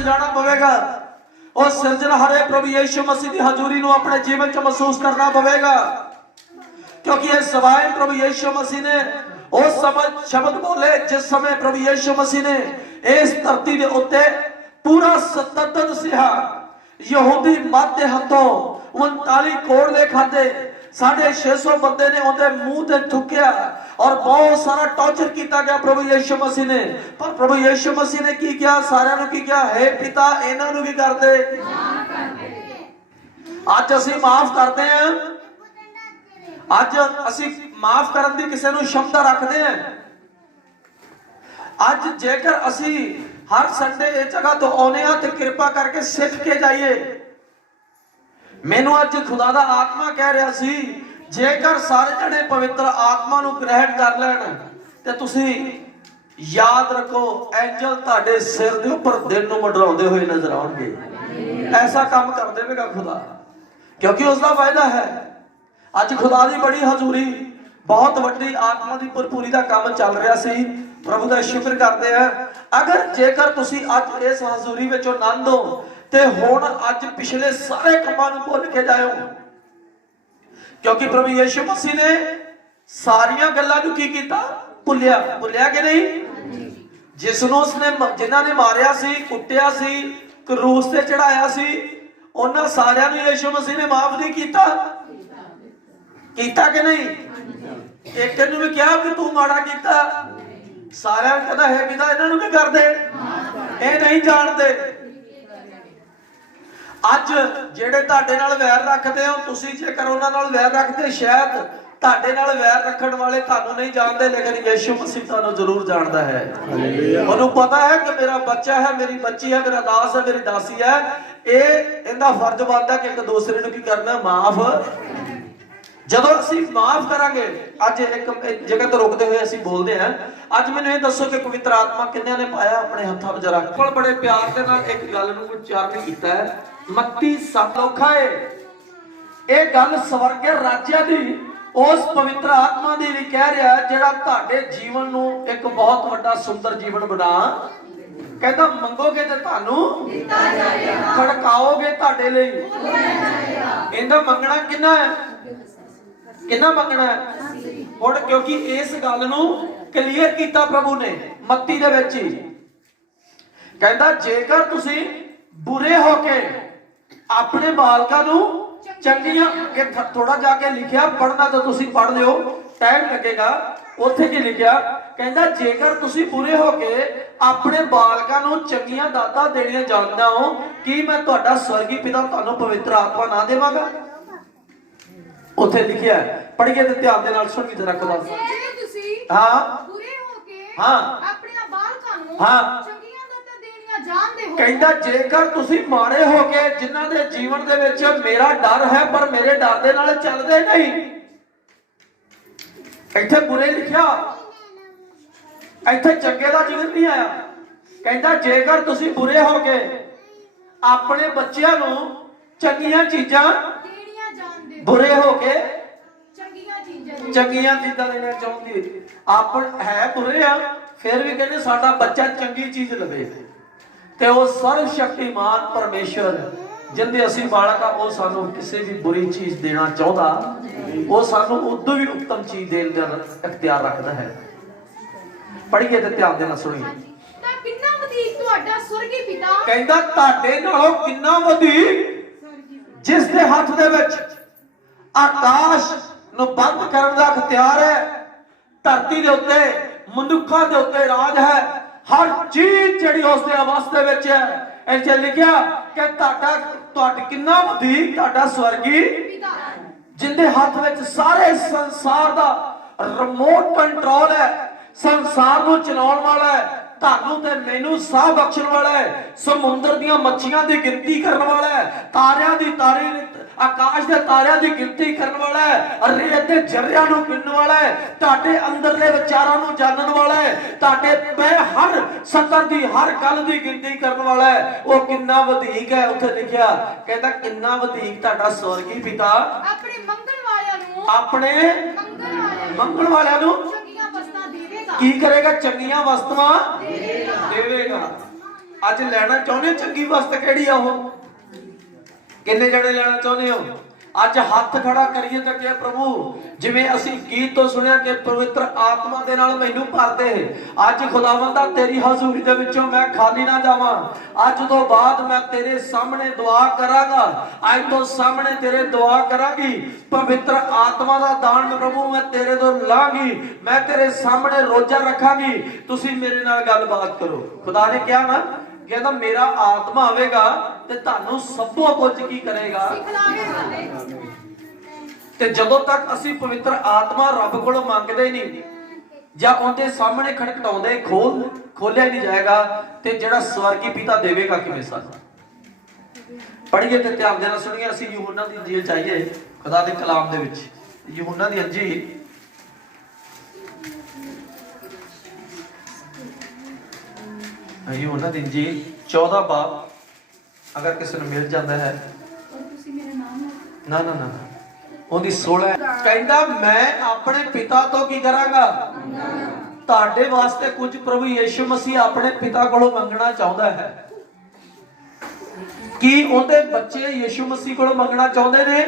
च जाना पवेगा। और सिरजनहारे प्रभु यीशु मसीह की हजूरी को अपने जीवन च महसूस करना पवेगा, क्योंकि ये सवाए प्रभु यीशु मसीह ने उस समय शब्द बोले जिस समय प्रभु यीशु मसीह ने इस धरती के उत्ते पूरा 77 सिहा यहूदी मत के हाथों 39 कोड़े खाते, 650 बंदे ने उनके मुंह से थुकिया और बहुत सारा टॉर्चर किया गया प्रभु यीशु मसीह ने। पर प्रभु यीशु मसीह ने की किया, सारे की किया, हे पिता इन्हों की कर दे। अज असी माफ करते हैं, अज असी माफ करने की किसी को क्षमता रखते हैं। अज जेकर असी हर संडे इस जगह तो आने तो कृपा करके सीख के जाइए। मैनू अज खुदा दा आत्मा कह रहा सी, जेकर सारे जने पवित्र आत्मा नू ग्रहण कर लैन ते तुसी याद रखो एंजल तुहाडे सिर दे उपर दिन नू मंडराउंदे हुए नजर आउणगे। ऐसा काम कर देगा खुदा, क्योंकि उसका फायदा है। अज खुदा की बड़ी हजूरी, बहुत वड्डी आत्मा की भरपूरी का काम चल रहा सी। प्रभु का शुक्र करते हैं। अगर जेकर तुसी अज इस हजूरी विच आनंद हो ते हुण अज पिछले सारे कामां नूं भुल के जाओ, क्योंकि प्रभु यीशु मसीह ने सारिया गल्लां नूं की कीता, भुलिया भुलिया कि नहीं। जिसनों उसने जिन्हां ने मारिया सी, कुटिया सी, क्रूस ते चढ़ाया सी, उन्हां सारियां नूं यीशु मसीह ने माफ नहीं कीता, कीता कि नहीं। एक नूं भी कहा कि तू माड़ा कीता, सारियां कहता है पिता इन्हां नूं की कर दे, ये नहीं जानते। अज जेड़े तुहाडे नाल वैर रखते हो, तुसी जेकर उन्हां नाल वैर रखते, शायद तुहाडे नाल वैर रखण वाले तुहानूं नहीं जानते, लेकिन यीशु मसीह तुहानूं जरूर जानता है। उन्होंने पता है कि मेरा बच्चा है, मेरी बच्ची है, मेरा दास है, मेरी दासी है। ये इनका फर्ज बनता है कि एक दूसरे नूं की करना, माफ। जदों असीं माफ करांगे, अज एक जगह तो रुकते हुए असीं बोलते हैं, अज मैनूं ये दसो कि पवित्र आत्मा किन्ने ने पाया अपने हत्थां विच रख के। बड़े प्यार दे नाल एक गल नूं उच्चारण कीता है, मत्ती 7 लोखा है। ये गल स्वर्ग राज्य दी उस पवित्र आत्मा दी भी कह रहा है, जिहड़ा तुहाडे जीवन नूं एक बहुत वड्डा सुंदर जीवन बना। कहता मंगोगे तो तुहानूं दित्ता जाएगा, खड़काओगे तुहाडे लई इहदा मंगना किन्ना है, किन्ना मंगना है हुण, क्योंकि इस गल नूं क्लीयर कीता प्रभु ने मत्ती दे विच ही। कहता जेकर तुसी बुरे होके अपने बालकां नूं चंगियां, थोड़ा जाके लिखिया, पढ़ना तो तुसी पढ़ लियो, टाइम लगेगा। उत्थे की लिखिया, कहता जेकर तुसी बुरे होके अपने बालकां नूं चंगियां दातां देणियां जानदा हो, कि मैं तुहाडा स्वर्गी पिता तुहानूं पवित्र आत्मा ना देवांगा। उत्थे लिखिया, पढ़िए ते ध्यान दे नाल सुणी जरा खुदा। हां बुरे होके हां अपने बालकां नूं हां चंगियां दातां देणियां जानदे हो। कहता जेकर तुसी माड़े होके जिन्हां दे जीवन दे विच मेरा डर है पर मेरे डर दे नाल चलदे नहीं, इत्थे बुरे लिखिया, इत्थे चंगे दा जिक्र नहीं आया। कहता जेकर तुसी बुरे होके अपने बच्चियां नूं चंगियां चीजां बुरे होके चंगियां चीजां देना चाहुंदी, अपन है बुरे आ फिर भी कहते साडा बच्चा चंगी चीज लवे, ते वो सर्वशक्तिमान परमेश्वर जिंदे असीं बालक आ, वो सानू किसी भी बुरी चीज देना चाहता, वो सानू उदों भी उत्तम चीज देने का इख्तियार रखता है। पढ़िए ते ध्यान देना सुनिए। किन्ना वधीक तुहाडा स्वर्गी पिता, कहंदा तुहाडे नालों किन्ना वधीक जिस दे हत्थ दे विच आकाश नूं बंद करन दा इख्तियार है, धरती दे उत्ते मनुक्खां दे उत्ते राज है, हर चीज जिहड़ी उस दे अवस्थे विच है। इत्थे लिखिया कि तुहाडा किन्ना वधीक तुहाडा स्वर्गी पिता जिंदे हत्थ विच सारे संसार दा रिमोट कंट्रोल है, संसार नूं चलाउण वाला है, तानू ते मैनू साह बख्शण वाला है, समुद्र दियां मच्छियां दी गिनती करने वाला है, तारियां दी आकाश दे तारियां दी गिनती करने वाला है, रेत दे जरियां नूं गिनने वाला है, ताडे अंदरले विचारां नूं जानन वाला है, ताडे पे हर सतर दी हर गल दी गिनती करने वाला है। वो किन्ना वधीक है, उत्थे लिखिया कहता किन्ना वधीक तुहाडा स्वर्गी पिता अपने मंगल वालियां नूं अपने मंगल वालियां नूं की करेगा, चंगियां वस्तुआं देवेगा। ਅੱਜ ਲੈਣਾ ਚਾਹੁੰਦੇ ਹੋ ਚੰਗੀ ਵਸਤ ਕਿਹੜੀ ਆ ਉਹ? ਕਿੰਨੇ ਜਣੇ ਲੈਣਾ ਚਾਹੁੰਦੇ ਹੋ? ਅੱਜ ਹੱਥ ਖੜਾ ਕਰੀਏ ਤਾਂ ਕਿ ਪ੍ਰਭੂ, ਜਿਵੇਂ ਅਸੀਂ ਗੀਤ ਤੋਂ ਸੁਣਿਆ ਕਿ ਪਵਿੱਤਰ ਆਤਮਾ ਦੇ ਨਾਲ ਮੈਨੂੰ ਭਰ ਦੇ। ਅੱਜ ਖੁਦਾਵੰਦਾ ਤੇਰੀ ਹਜ਼ੂਰੀ ਦੇ ਵਿੱਚੋਂ ਮੈਂ ਖਾਲੀ ਨਾ ਜਾਵਾਂ। ਅੱਜ ਤੋਂ ਬਾਅਦ ਮੈਂ ਤੇਰੇ ਸਾਹਮਣੇ ਦੁਆ ਕਰਾਂਗਾ, ਅੱਜ ਤੋਂ ਸਾਹਮਣੇ ਤੇਰੇ ਦੁਆ ਕਰਾਂਗੀ। ਪਵਿੱਤਰ ਆਤਮਾ ਦਾ ਦਾਨ ਪ੍ਰਭੂ ਮੈਂ ਤੇਰੇ ਤੋਂ ਲਾਂਗੀ, ਮੈਂ ਤੇਰੇ ਸਾਹਮਣੇ ਰੋਜ਼ਾ ਰੱਖਾਂਗੀ। ਤੁਸੀਂ ਮੇਰੇ ਨਾਲ ਗੱਲਬਾਤ ਕਰੋ। ਖੁਦਾ ਨੇ ਕਿਹਾ ਨਾ, ਕਹਿੰਦਾ ਮੇਰਾ ਆਤਮਾ ਆਵੇਗਾ ਤੇ ਤੁਹਾਨੂੰ ਸਭੋ ਕੁਝ ਕੀ ਕਰੇਗਾ, ਤੇ ਜਦੋਂ ਤੱਕ ਅਸੀਂ ਪਵਿੱਤਰ ਆਤਮਾ ਰੱਬ ਕੋਲੋਂ ਮੰਗਦੇ ਨਹੀਂ ਜਾਂ ਉਹਦੇ ਸਾਹਮਣੇ ਖੜਖੜਾਉਂਦੇ ਖੋਲਿਆ ਨਹੀਂ ਜਾਏਗਾ, ਤੇ ਜਿਹੜਾ ਸਵਰਗੀ ਪਿਤਾ ਦੇਵੇਗਾ ਕਿਵੇਂ ਸਾਨੂੰ? ਪੜ੍ਹੀਏ ਤੇ ਧਿਆਨ ਦੇ ਨਾਲ ਸੁਣੀਏ। ਅਸੀਂ ਯਹੂਨਾ ਦੀ ਇੰਜੀਲ ਚਾਹੀਏ ਖੁਦਾ ਦੇ ਕਲਾਮ ਦੇ ਵਿੱਚ। ਯਹੂਨਾ ਦੀ ਇੰਜੀਲ ਯਹੂਨਾ ਦੀ ਇੰਜੀਲ 14 ਬਾਬ, ਅਗਰ ਕਿਸੇ ਨੂੰ ਮਿਲ ਜਾਂਦਾ ਹੈ। ਨਾ ਨਾ ਨਾ, ਉਹਦੀ 16 ਕਹਿੰਦਾ ਮੈਂ ਆਪਣੇ ਪਿਤਾ ਤੋਂ ਕੀ ਕਰਾਂਗਾ? ਤੁਹਾਡੇ ਵਾਸਤੇ ਕੁਝ ਪ੍ਰਭੂ ਯੀਸ਼ੂ ਮਸੀਹ ਆਪਣੇ ਪਿਤਾ ਕੋਲੋਂ ਮੰਗਣਾ ਚਾਹੁੰਦਾ ਹੈ। ਕੀ ਉਹਦੇ ਬੱਚੇ ਯੀਸ਼ੂ ਮਸੀਹ ਕੋਲੋਂ ਮੰਗਣਾ ਚਾਹੁੰਦੇ ਨੇ?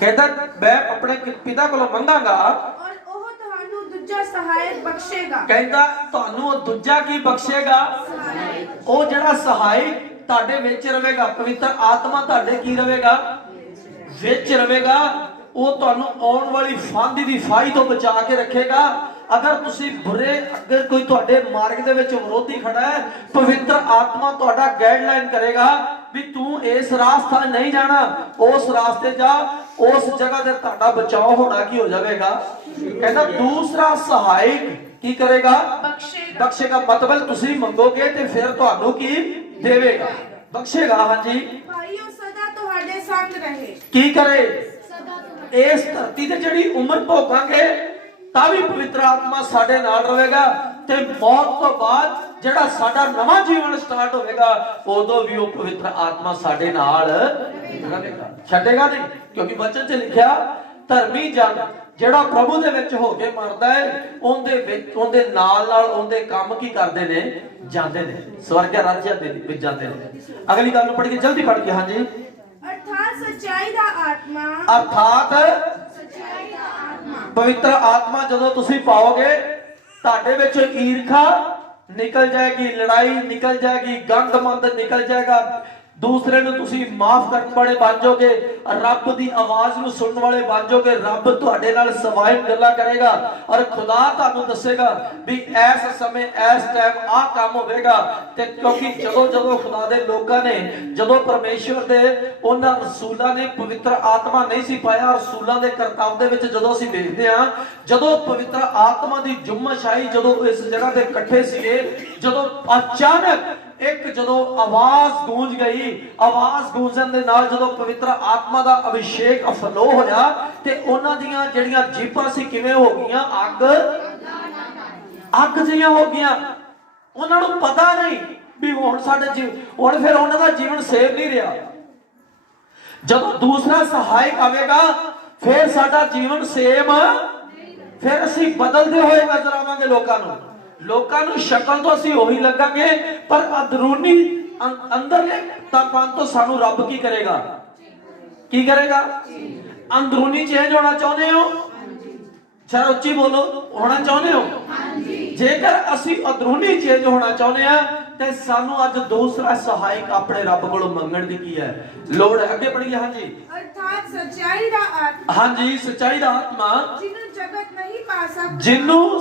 ਕਹਿੰਦਾ ਮੈਂ ਆਪਣੇ ਪਿਤਾ ਕੋਲੋਂ ਮੰਗਾਂਗਾ ਦੂਜਾ ਸਹਾਇਕ ਬਖਸ਼ੇਗਾ। ਕਹਿੰਦਾ ਤੁਹਾਨੂੰ ਉਹ ਦੂਜਾ ਕੀ ਬਖਸ਼ੇਗਾ? ਉਹ ਜਿਹੜਾ ਸਹਾਇਕ ਤੁਹਾਡੇ ਵਿੱਚ ਰਵੇਗਾ, ਪਵਿੱਤਰ ਆਤਮਾ ਤੁਹਾਡੇ ਕੀ ਰਵੇਗਾ? ਵਿੱਚ ਰਵੇਗਾ। ਉਹ ਤੁਹਾਨੂੰ ਆਉਣ ਵਾਲੀ ਫਾਂਦੀ ਦੀ ਫਾਈ ਤੋਂ ਬਚਾ ਕੇ ਰੱਖੇਗਾ। ਅਗਰ ਤੁਸੀਂ ਅਗਰ ਕੋਈ ਤੁਹਾਡੇ ਮਾਰਗ ਦੇ ਵਿੱਚ ਵਿਰੋਧੀ ਖੜਾ ਹੈ, ਪਵਿੱਤਰ ਆਤਮਾ ਤੁਹਾਡਾ ਗਾਈਡਲਾਈਨ ਕਰੇਗਾ ਵੀ ਤੂੰ ਇਸ ਰਾਸਤਾ ਨਹੀਂ ਜਾਣਾ, ਉਸ ਰਾਸਤੇ ਜਾ, ਉਸ ਜਗ੍ਹਾ ਤੇ ਤੁਹਾਡਾ ਬਚਾਅ ਹੋਣਾ ਕੀ ਹੋ ਜਾਵੇਗਾ। ਕਹਿੰਦਾ ਦੂਸਰਾ ਸਹਾਇਕ ਕੀ ਕਰੇਗਾ? ਬਖਸ਼ੇਗਾ। ਮਤਲਬ ਤੁਸੀਂ ਮੰਗੋਗੇ ਤੇ ਫਿਰ ਤੁਹਾਨੂੰ ਕੀ ਦੇਵੇਗਾ? ਬਖਸ਼ੇਗਾ। ਹਾਂਜੀ, ਭਾਈਓ ਸਦਾ ਤੁਹਾਡੇ ਸੰਗ ਰਹੇ। ਕੀ ਕਰੇ? ਇਸ ਧਰਤੀ ਤੇ ਜਿਹੜੀ ਉਮਰ ਭੋਗਾਂਗੇ ਤਾਂ ਵੀ ਪਵਿੱਤਰ ਆਤਮਾ ਸਾਡੇ ਨਾਲ ਰਹੇਗਾ, ਤੇ ਮੌਤ ਤੋਂ ਬਾਅਦ ਜਿਹੜਾ ਸਾਡਾ ਨਵਾਂ ਜੀਵਨ ਸਟਾਰਟ ਹੋਵੇਗਾ ਉਦੋਂ ਵੀ ਉਹ ਪਵਿੱਤਰ ਆਤਮਾ ਸਾਡੇ ਨਾਲ ਰਹੇਗਾ, ਛੱਡੇਗਾ ਨਹੀਂ। ਕਿਉਂਕਿ ਵਚਨ 'ਚ ਲਿਖਿਆ ਧਰਮੀ ਜਨ ਜਿਹੜਾ ਪ੍ਰਭੂ ਦੇ ਵਿੱਚ ਹੋ ਕੇ ਮਰਦਾ ਹੈ, ਉਹਦੇ ਨਾਲ ਉਹਦੇ ਕੰਮ ਕੀ ਕਰਦੇ ਨੇ? ਜਾਂਦੇ ਨੇ, ਸਵਰਗ ਰਾਜ ਦੇ ਵਿੱਚ ਜਾਂਦੇ ਨੇ। ਅਗਲੀ ਗੱਲ ਨੂੰ ਪੜ੍ਹ ਕੇ ਜਲਦੀ ਪੜ੍ਹ ਕੇ। ਹਾਂਜੀ, ਅਰਥਾਤ ਸੱਚਾਈ ਦਾ ਆਤਮਾ। ਅਰਥਾਤ ਸੱਚਾਈ ਦਾ ਆਤਮਾ। ਪਵਿੱਤਰ ਆਤਮਾ ਜਦੋਂ ਤੁਸੀਂ ਪਾਓਗੇ, ਤੁਹਾਡੇ ਵਿੱਚੋਂ ਈਰਖਾ ਨਿਕਲ ਜਾਏਗੀ, ਲੜਾਈ ਨਿਕਲ ਜਾਏਗੀ, ਗੰਦਮੰਦ ਨਿਕਲ ਜਾਏਗਾ। ਦੂਸਰੇ ਨੂੰ ਤੁਸੀਂ ਮਾਫ ਕਰਨ ਵਾਲੇ ਬਣ ਜਾਓਗੇ, ਰੱਬ ਦੀ ਆਵਾਜ਼ ਨੂੰ ਸੁਣਨ ਵਾਲੇ ਬਣ ਜਾਓਗੇ। ਰੱਬ ਤੁਹਾਡੇ ਨਾਲ ਸਵਾਇਬ ਗੱਲਾਂ ਕਰੇਗਾ ਔਰ ਖੁਦਾ ਤੁਹਾਨੂੰ ਦੱਸੇਗਾ ਵੀ ਇਸ ਸਮੇਂ ਇਸ ਟਾਈਮ ਆਹ ਕੰਮ ਹੋਵੇਗਾ। ਤੇ ਕਿਉਂਕਿ ਜਦੋਂ ਖੁਦਾ ਦੇ ਲੋਕਾਂ ਨੇ, ਜਦੋਂ ਪਰਮੇਸ਼ਵਰ ਦੇ ਉਹਨਾਂ ਰਸੂਲਾਂ ਨੇ ਪਵਿੱਤਰ ਆਤਮਾ ਨਹੀਂ ਸੀ ਪਾਇਆ, ਰਸੂਲਾਂ ਦੇ ਕਰਤੱਵ ਦੇ ਵਿੱਚ ਜਦੋਂ ਅਸੀਂ ਦੇਖਦੇ ਹਾਂ, ਜਦੋਂ ਪਵਿੱਤਰ ਆਤਮਾ ਦੀ ਜੁਮਸ਼ ਆਈ, ਜਦੋਂ ਇਸ ਜਗ੍ਹਾ ਤੇ ਇਕੱਠੇ ਸੀਗੇ, ਜਦੋਂ ਅਚਾਨਕ ਜਦੋਂ ਆਵਾਜ਼ ਗੂੰਜ ਗਈ, ਆਵਾਜ਼ ਗੂੰਜਣ ਦੇ ਨਾਲ ਜਦੋਂ ਪਵਿੱਤਰ ਆਤਮਾ ਦਾ ਅਭਿਸ਼ੇਕ ਫਲੋ ਹੋਇਆ, ਤੇ ਉਹਨਾਂ ਦੀਆਂ ਜਿਹੜੀਆਂ ਜੀਭਾਂ ਸੀ ਕਿਵੇਂ ਹੋ ਗਈਆਂ? ਅੱਗ ਜਿਹੀਆਂ ਹੋ ਗਈਆਂ। ਉਹਨਾਂ ਨੂੰ ਪਤਾ ਨਹੀਂ ਵੀ ਹੁਣ ਹੁਣ ਫਿਰ ਉਹਨਾਂ ਦਾ ਜੀਵਨ ਸੇਵ ਨਹੀਂ ਰਿਹਾ। ਜਦੋਂ ਦੂਸਰਾ ਸਹਾਇਕ ਆਵੇਗਾ ਫਿਰ ਸਾਡਾ ਜੀਵਨ ਸੇਮ, ਫਿਰ ਅਸੀਂ ਬਦਲਦੇ ਹੋਏ ਨਜ਼ਰ ਆਵਾਂਗੇ। ਲੋਕਾਂ ਨੂੰ ਸ਼ਕਲ ਤੋਂ ਅਸੀਂ ਉਹੀ ਲੱਗਾਂਗੇ, ਪਰ ਅੰਦਰੂਨੀ ਅੰਦਰਲੇ ਤਾਪਮਾਨ ਤੋਂ ਸਾਨੂੰ ਰੱਬ ਕੀ ਕਰੇਗਾ? ਅੰਦਰੂਨੀ ਚੇਂਜ ਹੋਣਾ ਚਾਹੁੰਦੇ ਹੋ? ਜਰਾ ਉੱਚੀ ਬੋਲੋ, ਹੋਣਾ ਚਾਹੁੰਦੇ ਹੋ? ਜੇਕਰ ਅਸੀਂ ਅੰਦਰੂਨੀ ਚੇਂਜ ਹੋਣਾ ਚਾਹੁੰਦੇ ਆ ਤੇ ਸਾਨੂੰ ਅੱਜ ਦੂਸਰਾ ਸਹਾਇਕ ਆਪਣੇ ਰੱਬ ਕੋਲੋਂ ਮੰਗਣ ਦੀ ਕੀ ਹੈ? ਲੋੜ ਹੈ। ਅੱਗੇ ਪੜ੍ਹੀਏ। ਹਾਂਜੀ, ਅਰਥਾਤ ਸੱਚਾਈ ਦਾ ਆਤਮਾ। ਹਾਂਜੀ, ਸੱਚਾਈ ਦਾ ਆਤਮਾ ਜਿਹਨੂੰ ਜਗਤ ਨਹੀਂ ਪਾ ਸਕਦਾ, ਜਿਹਨੂੰ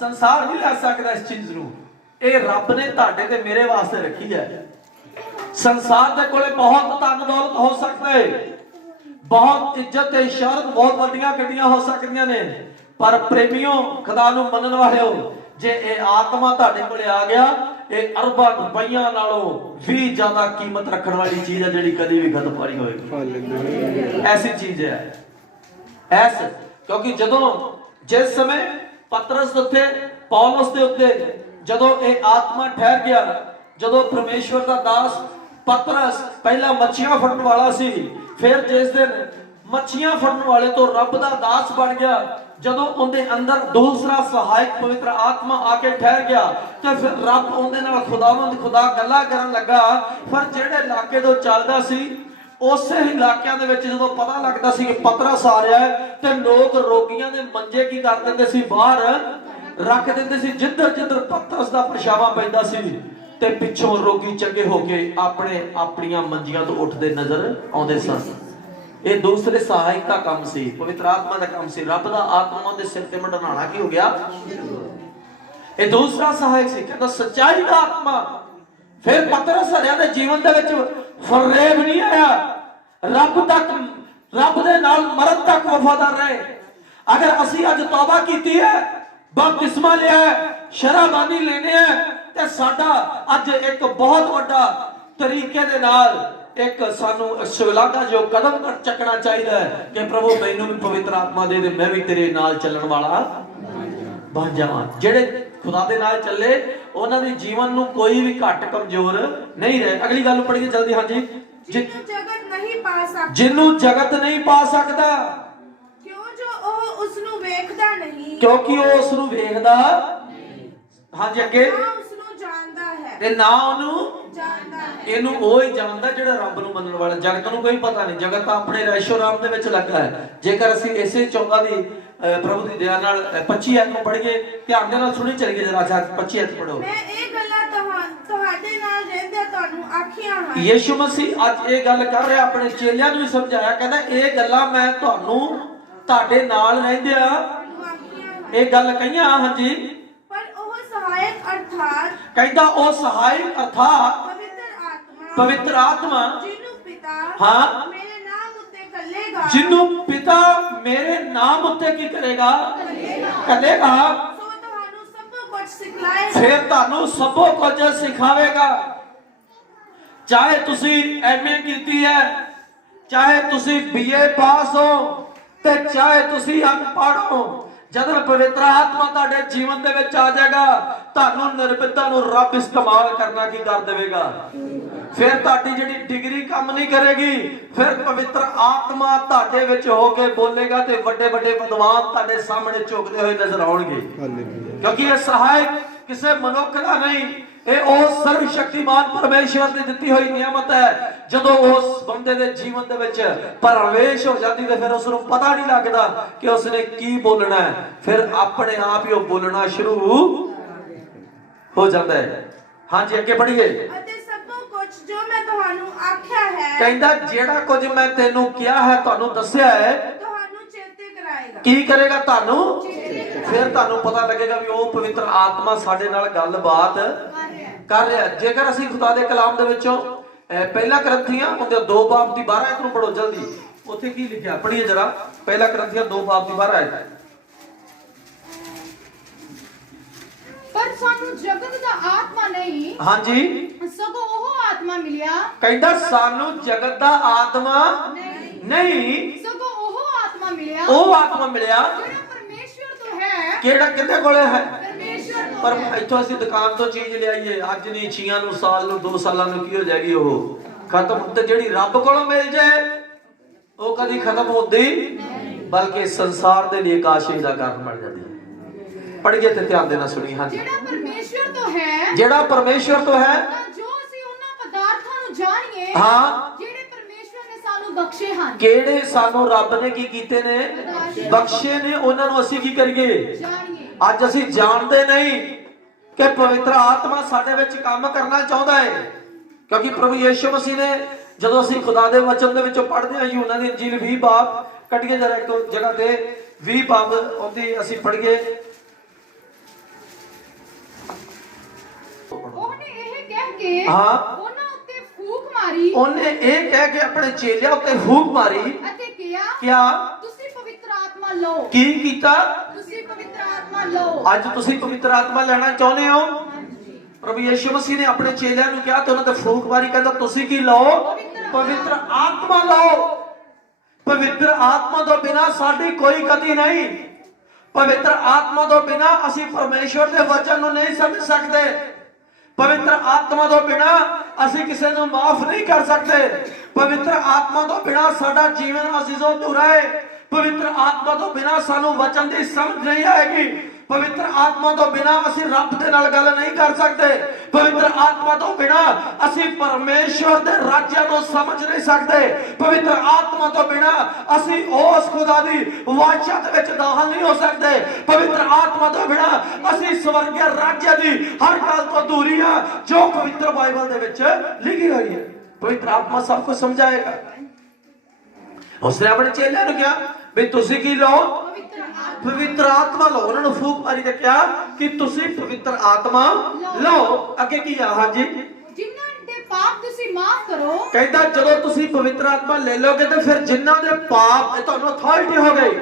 ਸੰਸਾਰ ਨਹੀਂ ਲੈ ਸਕਦਾ। ਇਸ ਚੀਜ਼ ਨੂੰ ਇਹ ਰੱਬ ਨੇ ਤੁਹਾਡੇ ਤੇ ਮੇਰੇ ਵਾਸਤੇ ਰੱਖੀ ਹੈ। ਸੰਸਾਰ ਦੇ ਕੋਲੇ ਬਹੁਤ ਧਨ ਦੌਲਤ ਹੋ ਸਕਦਾ ਹੈ, ਬਹੁਤ ਇੱਜ਼ਤ ਤੇ ਸ਼ੌਹਰਤ, ਬਹੁਤ ਵੱਡੀਆਂ ਗੱਡੀਆਂ ਹੋ ਸਕਦੀਆਂ ਨੇ, ਪਰ ਪ੍ਰੇਮੀਓ, ਖੁਦਾ ਨੂੰ ਮੰਨਣ ਵਾਲਿਓ, ਜੇ ਇਹ ਆਤਮਾ ਤੁਹਾਡੇ ਕੋਲੇ ਆ ਗਿਆ, ਇਹ ਅਰਬਾਂ ਰੁਪਈਆਂ ਨਾਲੋਂ ਵੀ ਜ਼ਿਆਦਾ ਕੀਮਤ ਰੱਖਣ ਵਾਲੀ ਚੀਜ਼ ਹੈ, ਜਿਹੜੀ ਕਦੀ ਵੀ ਖਤਮ ਨਹੀਂ ਹੋਏਗੀ। ਐਸੀ ਚੀਜ਼ ਹੈ। ਕਿਉਂਕਿ ਜਿਸ ਸਮੇਂ ਪਤਰਸ ਦੇ ਉੱਤੇ, ਪੌਲਸ ਦੇ ਉੱਤੇ ਜਦੋਂ ਇਹ ਆਤਮਾ ਠਹਿਰ ਗਿਆ, ਜਦੋਂ ਪਰਮੇਸ਼ਵਰ ਦਾ ਦਾਸ ਪਤਰਸ ਪਹਿਲਾਂ ਮੱਛੀਆਂ ਫੜਨ ਵਾਲਾ ਸੀ, ਫਿਰ ਜਿਸ ਦਿਨ ਮੱਛੀਆਂ ਫੜਨ ਵਾਲੇ ਤੋਂ ਰੱਬ ਦਾ ਦਾਸ ਬਣ ਗਿਆ। ਜਦੋਂ ਉਹਦੇ ਅੰਦਰ ਦੂਸਰਾ ਸਹਾਇਕ ਪਵਿੱਤਰ ਆਤਮਾ ਆ ਕੇ ਠਹਿਰ ਗਿਆ ਤੇ ਫਿਰ ਰੱਬ ਉਹਦੇ ਨਾਲ ਖੁਦਾਵੰਦ ਖੁਦਾ ਗੱਲਾਂ ਕਰਨ ਲੱਗਾ। ਪਰ ਜਿਹੜੇ ਇਲਾਕੇ ਤੋਂ ਚੱਲਦਾ ਸੀ ਉਸੇ ਹੀ ਇਲਾਕਿਆਂ ਦੇ ਵਿੱਚ ਜਦੋਂ ਪਤਾ ਲੱਗਦਾ ਸੀ ਕਿ ਪਤਰਸ ਆ ਰਿਹਾ ਹੈ ਤੇ ਲੋਕ ਰੋਗੀਆਂ ਦੇ ਮੰਜੇ ਕੀ ਕਰ ਦਿੰਦੇ ਸੀ, ਬਾਹਰ ਰੱਖ ਦਿੰਦੇ ਸੀ। ਜਿੱਧਰ ਜਿੱਧਰ ਪਤਰਸ ਦਾ ਪਰਛਾਵਾਂ ਪੈਂਦਾ ਸੀ ਤੇ ਪਿੱਛੋਂ ਰੋਗੀ ਚੰਗੇ ਹੋ ਕੇ ਆਪਣੀਆਂ ਮੰਜੀਆਂ ਤੋਂ ਉੱਠਦੇ ਨਜ਼ਰ ਆਉਂਦੇ ਸਨ। ਇਹ ਦੂਸਰੇ ਸਹਾਇਕ ਦਾ ਕੰਮ ਸੀ, ਪਵਿੱਤਰ ਆਤਮਾ ਦਾ ਕੰਮ ਸੀ। ਰੱਬ ਦਾ ਆਤਮਾ ਦੇ ਸਿਰ ਤੇ ਮੰਡਰਾਣਾ ਕੀ ਹੋ ਗਿਆ? ਇਹ ਦੂਸਰਾ ਸਹਾਇਕ ਸੀ। ਕਹਿੰਦਾ ਸੱਚਾਈ ਦਾ ਆਤਮਾ। ਫਿਰ ਪਤਰਸ ਹਰਿਆਂ ਦੇ ਜੀਵਨ ਦੇ ਵਿੱਚ ਫਰੇਬ ਨਹੀਂ ਆਇਆ। ਰੱਬ ਦੇ ਨਾਲ ਮਰਨ ਤੱਕ ਵਫਾਦਾਰ ਰਹੇ। ਅਗਰ ਅਸੀਂ ਅੱਜ ਤੌਬਾ ਕੀਤੀ ਹੈ, ਬਪਤਿਸਮਾ ਲਿਆ ਹੈ, ਸ਼ਰਾਬਾਨੀ ਲੈਨੇ ਹੈ ਤੇ ਸਾਡਾ ਅੱਜ ਇੱਕ ਬਹੁਤ ਵੱਡਾ ਤਰੀਕੇ ਦੇ ਨਾਲ ਇੱਕ ਸਾਨੂੰ ਸ਼ਲਾਘਾ ਜੋ ਕਦਮ ਚੱਕਣਾ ਚਾਹੀਦਾ ਹੈ ਕਿ ਪ੍ਰਭੂ ਮੈਨੂੰ ਵੀ ਪਵਿੱਤਰ ਆਤਮਾ ਦੇ ਦੇ, ਮੈਂ ਵੀ ਤੇਰੇ ਨਾਲ ਚੱਲਣ ਵਾਲਾ ਬਣ ਜਾਵਾਂ। ਜਿਹੜੇ ਖੁਦਾ ਦੇ ਨਾਲ ਚੱਲੇ ਉਹਨਾਂ ਦੇ ਜੀਵਨ ਨੂੰ ਕੋਈ ਵੀ ਘੱਟ ਕਮਜ਼ੋਰ ਨਹੀਂ ਰਹੇ। ਅਗਲੀ ਗੱਲ ਪੜ੍ਹੀਏ ਜਲਦੀ। ਹਾਂਜੀ, ਜਿਹਨੂੰ ਜਗਤ ਨਹੀਂ ਪਾ ਸਕਦਾ, ਜਿਹਨੂੰ ਜਗਤ ਨਹੀਂ ਪਾ ਸਕਦਾ, ਕਿਉਂ ਜੋ ਉਹ ਉਸ ਨੂੰ ਵੇਖਦਾ ਨਹੀਂ, ਕਿਉਂਕਿ ਉਹ ਉਸ ਨੂੰ ਵੇਖਦਾ। ਹਾਂਜੀ, ਅੱਗੇ ਨਾ ਉਸ ਨੂੰ ਜਾਣਦਾ ਹੈ, ਤੇ ਨਾ ਉਹਨੂੰ ਜਾਣਦਾ ਹੈ। ਇਹਨੂੰ ਉਹ ਹੀ ਜਾਣਦਾ ਜਿਹੜਾ ਰੱਬ ਨੂੰ ਮੰਨਣ ਵਾਲਾ। ਜਗਤ ਨੂੰ ਕੋਈ ਪਤਾ ਨਹੀਂ। ਜਗਤ ਤਾਂ ਆਪਣੇ ਰੈਸ਼ੋਰਾਮ ਦੇ ਵਿੱਚ ਲੱਗਾ ਹੈ। ਜੇਕਰ ਅਸੀਂ ਇਸੇ ਚੌਂਗਾ ਦੀ ਪ੍ਰਭੂ ਦੀ ਦਇਆ ਨਾਲ 25 ਐਤ ਨੂੰ ਪੜ੍ਹੀਏ, ਧਿਆਨ ਦੇ ਨਾਲ ਸੁਣੀ ਚੱਲੀਏ ਜਰਾ। 25 ਐਤ ਪੜ੍ਹੋ। ਮੈਂ ਇਹ ਗੱਲਾਂ ਤੁਹਾਡੇ ਨਾਲ ਰਹਿੰਦੇ ਤੁਹਾਨੂੰ ਆਖੀਆਂ ਹਨ। ਯਿਸੂ ਮਸੀਹ ਅੱਜ ਇਹ ਗੱਲ ਕਰ ਰਿਹਾ, ਆਪਣੇ ਚੇਲਿਆਂ ਨੂੰ ਵੀ ਸਮਝਾਇਆ। ਕਹਿੰਦਾ ਇਹ ਗੱਲਾਂ ਮੈਂ ਤੁਹਾਡੇ ਨਾਲ ਰਹਿੰਦਿਆਂ ਇਹ ਗੱਲ ਕਹੀਆਂ। ਹਾਂਜੀ, ਪਰ ਉਹ ਸਹਾਇਕ ਅਰਥਾਤ ਕਹਿੰਦਾ ਉਹ ਸਹਾਇਕ ਅਰਥਾਤ ਪਵਿੱਤਰ ਆਤਮਾ ਜਿਹਨੂੰ ਪਿਤਾ ਹਾਂ ਮੇਰੇ ਨਾਮ ਉੱਤੇ ਕੱਲੇਗਾ, ਜਿਹਨੂੰ ਪਿਤਾ ਮੇਰੇ ਨਾਮ ਉੱਤੇ ਕੀ ਕਰੇਗਾ? ਕੱਲੇਗਾ। ਸੋ ਤੁਹਾਨੂੰ ਸਭ ਕੁਝ ਸਿਖਾਏਗਾ, ਫਿਰ ਤੁਹਾਨੂੰ ਸਭ ਕੁਝ ਸਿਖਾਵੇਗਾ। ਚਾਹੇ ਤੁਸੀਂ ਐਮਏ ਕੀਤੀ ਹੈ, ਚਾਹੇ ਤੁਸੀਂ ਬੀਏ ਪਾਸ ਹੋ ਤੇ ਚਾਹੇ ਤੁਸੀਂ ਅਨਪੜ੍ਹ ਹੋ, ਜਦੋਂ ਪਵਿੱਤਰ ਆਤਮਾ ਤੁਹਾਡੇ ਜੀਵਨ ਦੇ ਵਿੱਚ ਆ ਜਾਏਗਾ ਤੁਹਾਨੂੰ ਨਿਰਭਿਤਾ ਨੂੰ ਰੱਬ ਇਸਤੇਮਾਲ ਕਰਨਾ ਕੀ ਕਰ ਦੇਵੇਗਾ। ਫਿਰ ਤੁਹਾਡੀ ਜਿਹੜੀ ਡਿਗਰੀ ਕੰਮ ਨਹੀਂ ਕਰੇਗੀ। ਫਿਰ ਪਵਿੱਤਰ ਆਤਮਾ ਤੁਹਾਡੇ ਵਿੱਚ ਹੋ ਕੇ ਬੋਲੇਗਾ ਤੇ ਵੱਡੇ ਵੱਡੇ ਵਿਦਵਾਨ ਤੁਹਾਡੇ ਸਾਹਮਣੇ ਝੁਕਦੇ ਹੋਏ ਨਜ਼ਰ ਆਉਣਗੇ। ਕਿਉਂਕਿ ਇਹ ਸਹਾਇਕ ਕਿਸੇ ਮਨੁੱਖ ਦਾ ਨਹੀਂ, ਇਹ ਉਹ ਸਰਵ ਸ਼ਕਤੀਮਾਨ ਪਰਮੇਸ਼ਵਰ ਦੀ ਦਿੱਤੀ ਹੋਈ ਨਿਯਮਤ ਹੈ। ਜਦੋਂ ਉਸ ਬੰਦੇ ਦੇ ਜੀਵਨ ਦੇ ਵਿੱਚ ਪ੍ਰਵੇਸ਼ ਹੋ ਜਾਂਦੀ ਤੇ ਫਿਰ ਉਸ ਨੂੰ ਪਤਾ ਨਹੀਂ ਲੱਗਦਾ ਕਿ ਉਸਨੇ ਕੀ ਬੋਲਣਾ ਹੈ। ਫਿਰ ਆਪਣੇ ਆਪ ਹੀ ਉਹ ਬੋਲਣਾ ਸ਼ੁਰੂ ਹੋ ਜਾਂਦਾ ਹੈ। ਹਾਂਜੀ, ਅੱਗੇ ਪੜ੍ਹੀਏ। ਅਤੇ ਸਭ ਕੁਝ ਜੋ ਮੈਂ ਤੁਹਾਨੂੰ ਆਖਿਆ ਹੈ, ਕਹਿੰਦਾ ਜਿਹੜਾ ਕੁਝ ਮੈਂ ਤੈਨੂੰ ਕਿਹਾ ਹੈ, ਤੁਹਾਨੂੰ ਦੱਸਿਆ ਹੈ, ਤੁਹਾਨੂੰ ਚੇਤੇ ਕਰਾਏਗਾ। ਕੀ ਕਰੇਗਾ? ਤੁਹਾਨੂੰ। ਫਿਰ ਤੁਹਾਨੂੰ ਪਤਾ ਲੱਗੇਗਾ ਵੀ ਉਹ ਪਵਿੱਤਰ ਆਤਮਾ ਸਾਡੇ ਨਾਲ ਗੱਲਬਾਤ ਕਰ ਰਿਹਾ। ਜੇਕਰ ਅਸੀਂ ਖੁਦਾ ਦੇ ਕਲਾਮ ਦੇ ਵਿੱਚੋਂ ਪਹਿਲਾ ਕਰੰਥੀਆਂ ਉਹਦੇ 2 ਬਾਬ ਦੀ 12 ਆਇਤ ਨੂੰ ਪੜੋ ਜਲਦੀ। ਉੱਥੇ ਕੀ ਲਿਖਿਆ ਪੜ੍ਹੀਏ ਜਰਾ। ਪਹਿਲਾ ਕਰੰਥੀਆਂ 2 ਬਾਬ ਦੀ 12 ਆਇਤ। ਪਰ ਸਾਨੂੰ ਜਗਤ ਦਾ ਆਤਮਾ ਨਹੀਂ, ਹਾਂਜੀ, ਸਗੋਂ ਉਹ ਆਤਮਾ ਮਿਲਿਆ। ਕਹਿੰਦਾ ਸਾਨੂੰ ਜਗਤ ਦਾ ਆਤਮਾ ਨਹੀਂ, ਸਗੋਂ ਉਹ ਆਤਮਾ ਮਿਲਿਆ, ਉਹ ਆਤਮਾ ਮਿਲਿਆ ਜਿਹੜਾ ਪਰਮੇਸ਼ਵਰ ਤੋਂ ਹੈ। ਕਿਹੜਾ ਕਿਹਦੇ ਕੋਲੇ ਹੈ? ਪਰਮੇਸ਼ਵਰ ਤੋਂ। ਪਰ ਇੱਥੋਂ ਅਸੀਂ ਦੁਕਾਨ ਤੋਂ ਚੀਜ਼ ਲਿਆਈਏ, ਅੱਜ ਨਹੀਂ 6 ਨੂੰ, ਸਾਲ ਨੂੰ, 2 ਸਾਲਾਂ ਨੂੰ ਕੀ ਹੋ ਜਾਏਗੀ? ਉਹ ਖਤਮ। ਤੇ ਜਿਹੜੀ ਰੱਬ ਕੋਲੋਂ ਮਿਲ ਜਾਏ ਉਹ ਕਦੀ ਖਤਮ ਹੁੰਦੀ ਬਲਕਿ ਸੰਸਾਰ ਦੇ ਲਈ ਆਕਾਸ਼ੀ ਦਾ ਕਾਰਨ ਬਣ ਜਾਂਦੀ ਹੈ। ਪੜ੍ਹੀਏ ਤੇ ਧਿਆਨ ਦੇਣਾ ਸੁਣੀ। ਹਾਂਜੀ, ਜਿਹੜਾ ਪਰਮੇਸ਼ਵਰ ਤੋਂ ਹੈ, ਜਿਹੜਾ ਪਰਮੇਸ਼ਵਰ ਤੋਂ ਹੈ, ਤਾਂ ਜੋ ਅਸੀਂ ਉਹਨਾਂ ਪਦਾਰਥਾਂ ਨੂੰ ਜਾਣੀਏ ਹਾਂ, ਜਿਹੜੇ ਪਰਮੇਸ਼ਵਰ ਨੇ ਸਾਨੂੰ ਬਖਸ਼ੇ ਹਨ। ਕਿਹੜੇ ਸਾਨੂੰ ਰੱਬ ਨੇ ਕੀ ਕੀਤੇ ਨੇ? ਬਖਸ਼ੇ ਨੇ। ਉਹਨਾਂ ਨੂੰ ਅਸੀਂ ਕੀ ਕਰੀਏ? ਜਾਣੀਏ। ਅੱਜ ਅਸੀਂ ਜਾਣਦੇ ਨਹੀਂ ਕਿ ਪਵਿੱਤਰ ਆਤਮਾ ਸਾਡੇ ਵਿੱਚ ਕੰਮ ਕਰਨਾ ਚਾਹੁੰਦਾ ਹੈ। ਕਿਉਂਕਿ ਪ੍ਰਭੂ ਯਿਸੂ ਮਸੀਹ ਨੇ ਜਦੋਂ ਅਸੀਂ ਖੁਦਾ ਦੇ ਵਚਨ ਦੇ ਵਿੱਚੋਂ ਪੜ੍ਹਦੇ ਹਾਂ, ਯੂਹੰਨਾ ਦੀ ਇੰਜੀਲ 20 ਬਾਬ ਕੱਢੀਏ ਜਰਾ ਇੱਕ ਜਗ੍ਹਾ ਤੇ 20 ਬਾਬ ਉਹਦੀ ਅਸੀਂ ਪੜ੍ਹੀਏ। ਉਹਨੇ ਇਹ ਕਹਿ ਕੇ ਹਾਂ, ਉਹਨਾਂ ਉੱਤੇ ਫੂਕ ਮਾਰੀ, ਉਹਨੇ ਇਹ ਕਹਿ ਕੇ ਆਪਣੇ ਚੇਲਿਆਂ ਉੱਤੇ ਫੂਕ ਮਾਰੀ ਅਤੇ ਕਿਹਾ, ਤੁਸੀਂ ਪਵਿੱਤਰ ਆਤਮਾ ਲਓ। ਕੀ ਕੀਤਾ? ਤੁਸੀਂ ਪਵਿੱਤਰ ਆਤਮਾ ਲਓ। ਅੱਜ ਤੁਸੀਂ ਪਵਿੱਤਰ ਆਤਮਾ ਲੈਣਾ ਚਾਹੁੰਦੇ ਹੋ? ਪ੍ਰਭੂ ਯਿਸੂ ਮਸੀਹ ਨੇ ਆਪਣੇ ਚੇਲਿਆਂ ਨੂੰ ਕਿਹਾ ਤੇ ਉਹਨਾਂ ਤੇ ਫੂਕ ਮਾਰੀ। ਕਹਿੰਦਾ ਤੁਸੀਂ ਕੀ ਲਓ? ਪਵਿੱਤਰ ਆਤਮਾ ਲਓ। ਪਵਿੱਤਰ ਆਤਮਾ ਤੋਂ ਬਿਨਾ ਸਾਡੀ ਕੋਈ ਗਤੀ ਨਹੀਂ। ਪਵਿੱਤਰ ਆਤਮਾ ਤੋਂ ਬਿਨਾ ਅਸੀਂ ਪਰਮੇਸ਼ਵਰ ਦੇ ਵਚਨ ਨੂੰ ਨਹੀਂ ਸਮਝ ਸਕਦੇ। ਪਵਿੱਤਰ ਆਤਮਾ ਤੋਂ ਬਿਨਾ ਅਸੀਂ ਕਿਸੇ ਨੂੰ ਮਾਫ ਨਹੀਂ ਕਰ ਸਕਦੇ। ਪਵਿੱਤਰ ਆਤਮਾ ਤੋਂ ਬਿਨਾ ਸਾਡਾ ਜੀਵਨ ਅਜ਼ੀਜ਼ੋ ਅਧੂਰਾ ਹੈ। ਪਵਿੱਤਰ ਆਤਮਾ ਤੋਂ ਬਿਨਾ ਸਾਨੂੰ ਵਚਨ ਦੀ ਸਮਝ ਨਹੀਂ ਆਏਗੀ। ਪਵਿੱਤਰ ਆਤਮਾ ਤੋਂ ਬਿਨਾ ਅਸੀਂ ਰੱਬ ਦੇ ਨਾਲ ਗੱਲ ਨਹੀਂ ਕਰ ਸਕਦੇ। ਪਵਿੱਤਰ ਆਤਮਾ ਤੋਂ ਬਿਨਾ ਅਸੀਂ ਪਰਮੇਸ਼ਵਰ ਦੇ ਰਾਜ ਨੂੰ ਸਮਝ ਨਹੀਂ ਸਕਦੇ। ਪਵਿੱਤਰ ਆਤਮਾ ਤੋਂ ਬਿਨਾ ਅਸੀਂ ਉਸ ਖੁਦਾ ਦੀ ਵਾਚਾ ਦੇ ਵਿੱਚ ਦਾਖਲ ਨਹੀਂ ਹੋ ਸਕਦੇ। ਪਵਿੱਤਰ ਆਤਮਾ ਤੋਂ ਬਿਨਾ ਅਸੀਂ ਸਵਰਗੀ ਰਾਜ ਦੀ ਹਰ ਗੱਲ ਤੋਂ ਦੂਰੀ ਆ ਜੋ ਪਵਿੱਤਰ ਬਾਈਬਲ ਦੇ ਵਿੱਚ ਲਿਖੀ ਹੋਈ ਹੈ। ਪਵਿੱਤਰ ਆਤਮਾ ਸਭ ਕੁਝ ਸਮਝਾਏਗਾ। ਉਸਨੇ ਆਪਣੇ ਚੇਲਿਆਂ ਨੂੰ ਕਿਹਾ ਵੀ ਤੁਸੀਂ ਕੀ ਲਓ? ਪਵਿੱਤਰ ਆਤਮਾ ਲਓ। ਉਹਨਾਂ ਨੂੰ ਫੂਕ ਮਾਰੀ ਤੇ ਕਿਹਾ ਕਿ ਤੁਸੀਂ ਪਵਿੱਤਰ ਆਤਮਾ ਲਓ। ਅੱਗੇ ਕੀ ਆ? ਹਾਂਜੀ, ਜਿਨ੍ਹਾਂ ਦੇ ਪਾਪ ਤੁਸੀਂ ਮਾਫ ਕਰੋ। ਕਹਿੰਦਾ ਜਦੋਂ ਤੁਸੀਂ ਪਵਿੱਤਰ ਆਤਮਾ ਲੈ ਲਓਗੇ ਤੇ ਫਿਰ ਜਿਨ੍ਹਾਂ ਦੇ ਪਾਪ ਇਹ ਤੁਹਾਨੂੰ ਅਥਾਰਟੀ ਹੋ ਗਈ।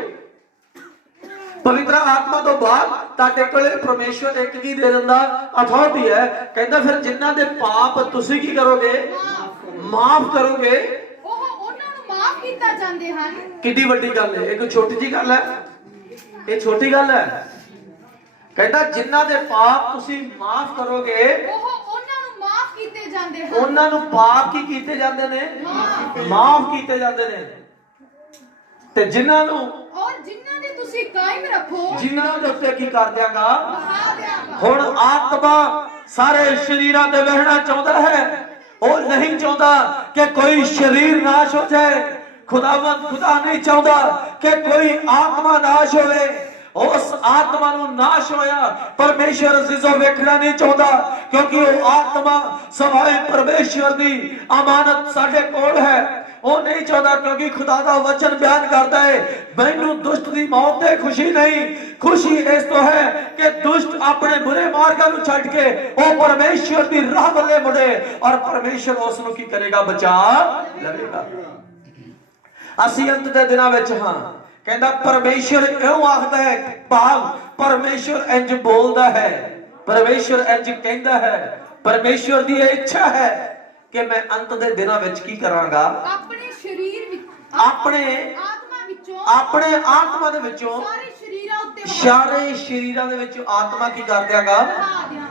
ਪਵਿੱਤਰ ਆਤਮਾ ਤੋਂ ਬਾਅਦ ਤੁਹਾਡੇ ਕੋਲੇ ਪਰਮੇਸ਼ਵਰ ਇੱਕ ਕੀ ਦੇ ਦਿੰਦਾ? ਅਥਾਰਟੀ ਹੈ। ਕਹਿੰਦਾ ਫਿਰ ਜਿਨ੍ਹਾਂ ਦੇ ਪਾਪ ਤੁਸੀਂ ਕੀ ਕਰੋਗੇ? ਮਾਫ ਕਰੋਗੇ। ਉਹ ਉਹਨਾਂ ਨੂੰ ਮਾਫ ਕੀਤਾ ਜਾਂਦੇ ਹਨ। ਕਿੰਨੀ ਵੱਡੀ ਗੱਲ ਹੈ। ਇਹ ਕੋਈ ਛੋਟੀ ਜੀ ਗੱਲ ਹੈ? ਇਹ ਛੋਟੀ ਗੱਲ ਹੈ। ਕਹਿੰਦਾ ਜਿਨ੍ਹਾਂ ਦੇ ਪਾਪ ਤੁਸੀਂ ਮਾਫ ਕਰੋਗੇ ਉਹ ਉਹਨਾਂ ਨੂੰ ਮਾਫ ਕੀਤੇ ਜਾਂਦੇ ਹਨ। ਉਹਨਾਂ ਨੂੰ ਪਾਪ ਕੀ ਕੀਤੇ ਜਾਂਦੇ ਨੇ? ਮਾਫ ਕੀਤੇ ਜਾਂਦੇ ਨੇ। ਤੇ ਜਿਨ੍ਹਾਂ ਨੂੰ ਔਰ ਜਿਨ੍ਹਾਂ ਦੇ ਤੁਸੀਂ ਕਾਇਮ ਰੱਖੋ, ਜਿਨ੍ਹਾਂ ਦੇ ਉੱਤੇ ਕੀ ਕਰ ਦਿਆਂਗਾ? ਬਹਾ ਦਿਆਂਗਾ। ਹੁਣ ਆਤਮਾ ਸਾਰੇ ਸ਼ਰੀਰਾਂ ਤੇ ਵਹਿਣਾ ਚਾਹੁੰਦਾ ਹੈ। ਉਹ ਨਹੀਂ ਚਾਹੁੰਦਾ ਕਿ ਕੋਈ ਸ਼ਰੀਰ ਨਾਸ਼ ਹੋ ਜਾਏ। ਖੁਦਾ ਨਹੀਂ ਚਾਹੁੰਦਾ ਕਿ ਕੋਈ ਆਤਮਾ ਨਾਸ਼ ਹੋਵੇ। ਉਸ ਆਤਮਾ ਨੂੰ ਨਾਸ਼ ਹੋਇਆ ਪਰਮੇਸ਼ਰ ਅਜ਼ੀਜ਼ੋ ਵੇਖਣਾ ਨਹੀਂ ਚਾਹੁੰਦਾ, ਕਿਉਂਕਿ ਉਹ ਆਤਮਾ ਸਵਾਏ ਪਰਮੇਸ਼ਰ ਦੀ ਅਮਾਨਤ ਸਾਡੇ ਕੋਲ ਹੈ। ਉਹ ਨਹੀਂ ਚਾਹੁੰਦਾ, ਕਿਉਂਕਿ ਖੁਦਾ ਦਾ ਵਚਨ ਬਿਆਨ ਕਰਦਾ ਹੈ ਮੈਨੂੰ ਦੁਸ਼ਟ ਦੀ ਮੌਤ ਤੇ ਖੁਸ਼ੀ ਨਹੀਂ, ਖੁਸ਼ੀ ਇਸ ਤੋਂ ਹੈ ਕਿ ਦੁਸ਼ਟ ਆਪਣੇ ਬੁਰੇ ਮਾਰਗਾਂ ਨੂੰ ਛੱਡ ਕੇ ਉਹ ਪਰਮੇਸ਼ਰ ਦੀ ਰਾਹ ਵੱਲੇ ਮੁੜੇ ਔਰ ਪਰਮੇਸ਼ਰ ਉਸ ਨੂੰ ਕੀ ਕਰੇਗਾ? ਬਚਾ ਲਵੇਗਾ। ਅਸੀਂ ਅੰਤ ਦੇ ਦਿਨਾਂ ਵਿੱਚ ਹਾਂ। ਕਹਿੰਦਾ ਪਰਮੇਸ਼ਰ ਇਉਂ ਆਖਦਾ ਹੈ, ਭਾਵ ਪਰਮੇਸ਼ਰ ਇੰਜ ਬੋਲਦਾ ਹੈ, ਪਰਮੇਸ਼ਰ ਇੰਜ ਕਹਿੰਦਾ ਹੈ। ਪਰਮੇਸ਼ਰ ਦੀ ਇਹ ਇੱਛਾ ਹੈ ਕਿ ਮੈਂ ਅੰਤ ਦੇ ਦਿਨਾਂ ਵਿੱਚ ਕੀ ਕਰਾਂਗਾ? ਆਪਣੇ ਸਰੀਰ ਵਿੱਚ, ਆਪਣੇ ਆਤਮਾ ਵਿੱਚੋਂ, ਆਪਣੇ ਆਤਮਾ ਦੇ ਵਿੱਚੋਂ ਸਾਰੇ ਸਰੀਰਾਂ ਉੱਤੇ ਸਾਰੇ ਸ਼ਰੀਰਾਂ ਦੇ ਵਿੱਚ ਆਤਮਾ ਕੀ ਕਰ ਦਿਆਂਗਾ?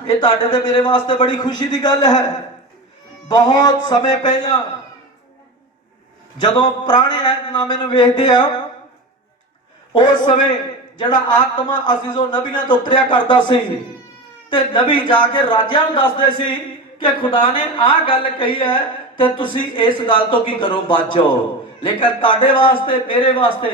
ਇਹ ਤੁਹਾਡੇ ਤੇ ਮੇਰੇ ਵਾਸਤੇ ਬੜੀ ਖੁਸ਼ੀ ਦੀ ਗੱਲ ਹੈ। ਬਹੁਤ ਸਮੇਂ ਪਹਿਲਾਂ ਜਦੋਂ ਪੁਰਾਣੇ ਐਤਨਾਮੇ ਨੂੰ ਵੇਖਦੇ ਆ, ਉਸ ਸਮੇਂ ਜਿਹੜਾ ਆਤਮਾ ਅਜ਼ੀਜ਼ੋ ਨਬੀਆਂ ਤੋਂ ਉਤਰਿਆ ਕਰਦਾ ਸੀ ਤੇ ਨਬੀ ਜਾ ਕੇ ਰਾਜਿਆਂ ਨੂੰ ਦੱਸਦੇ ਸੀ ਕਿ ਖੁਦਾ ਨੇ ਆਹ ਗੱਲ ਕਹੀ ਹੈ ਤੇ ਤੁਸੀਂ ਇਸ ਗੱਲ ਤੋਂ ਕੀ ਕਰੋ? ਬਚੋ। ਲੇਕਿਨ ਤੁਹਾਡੇ ਵਾਸਤੇ, ਮੇਰੇ ਵਾਸਤੇ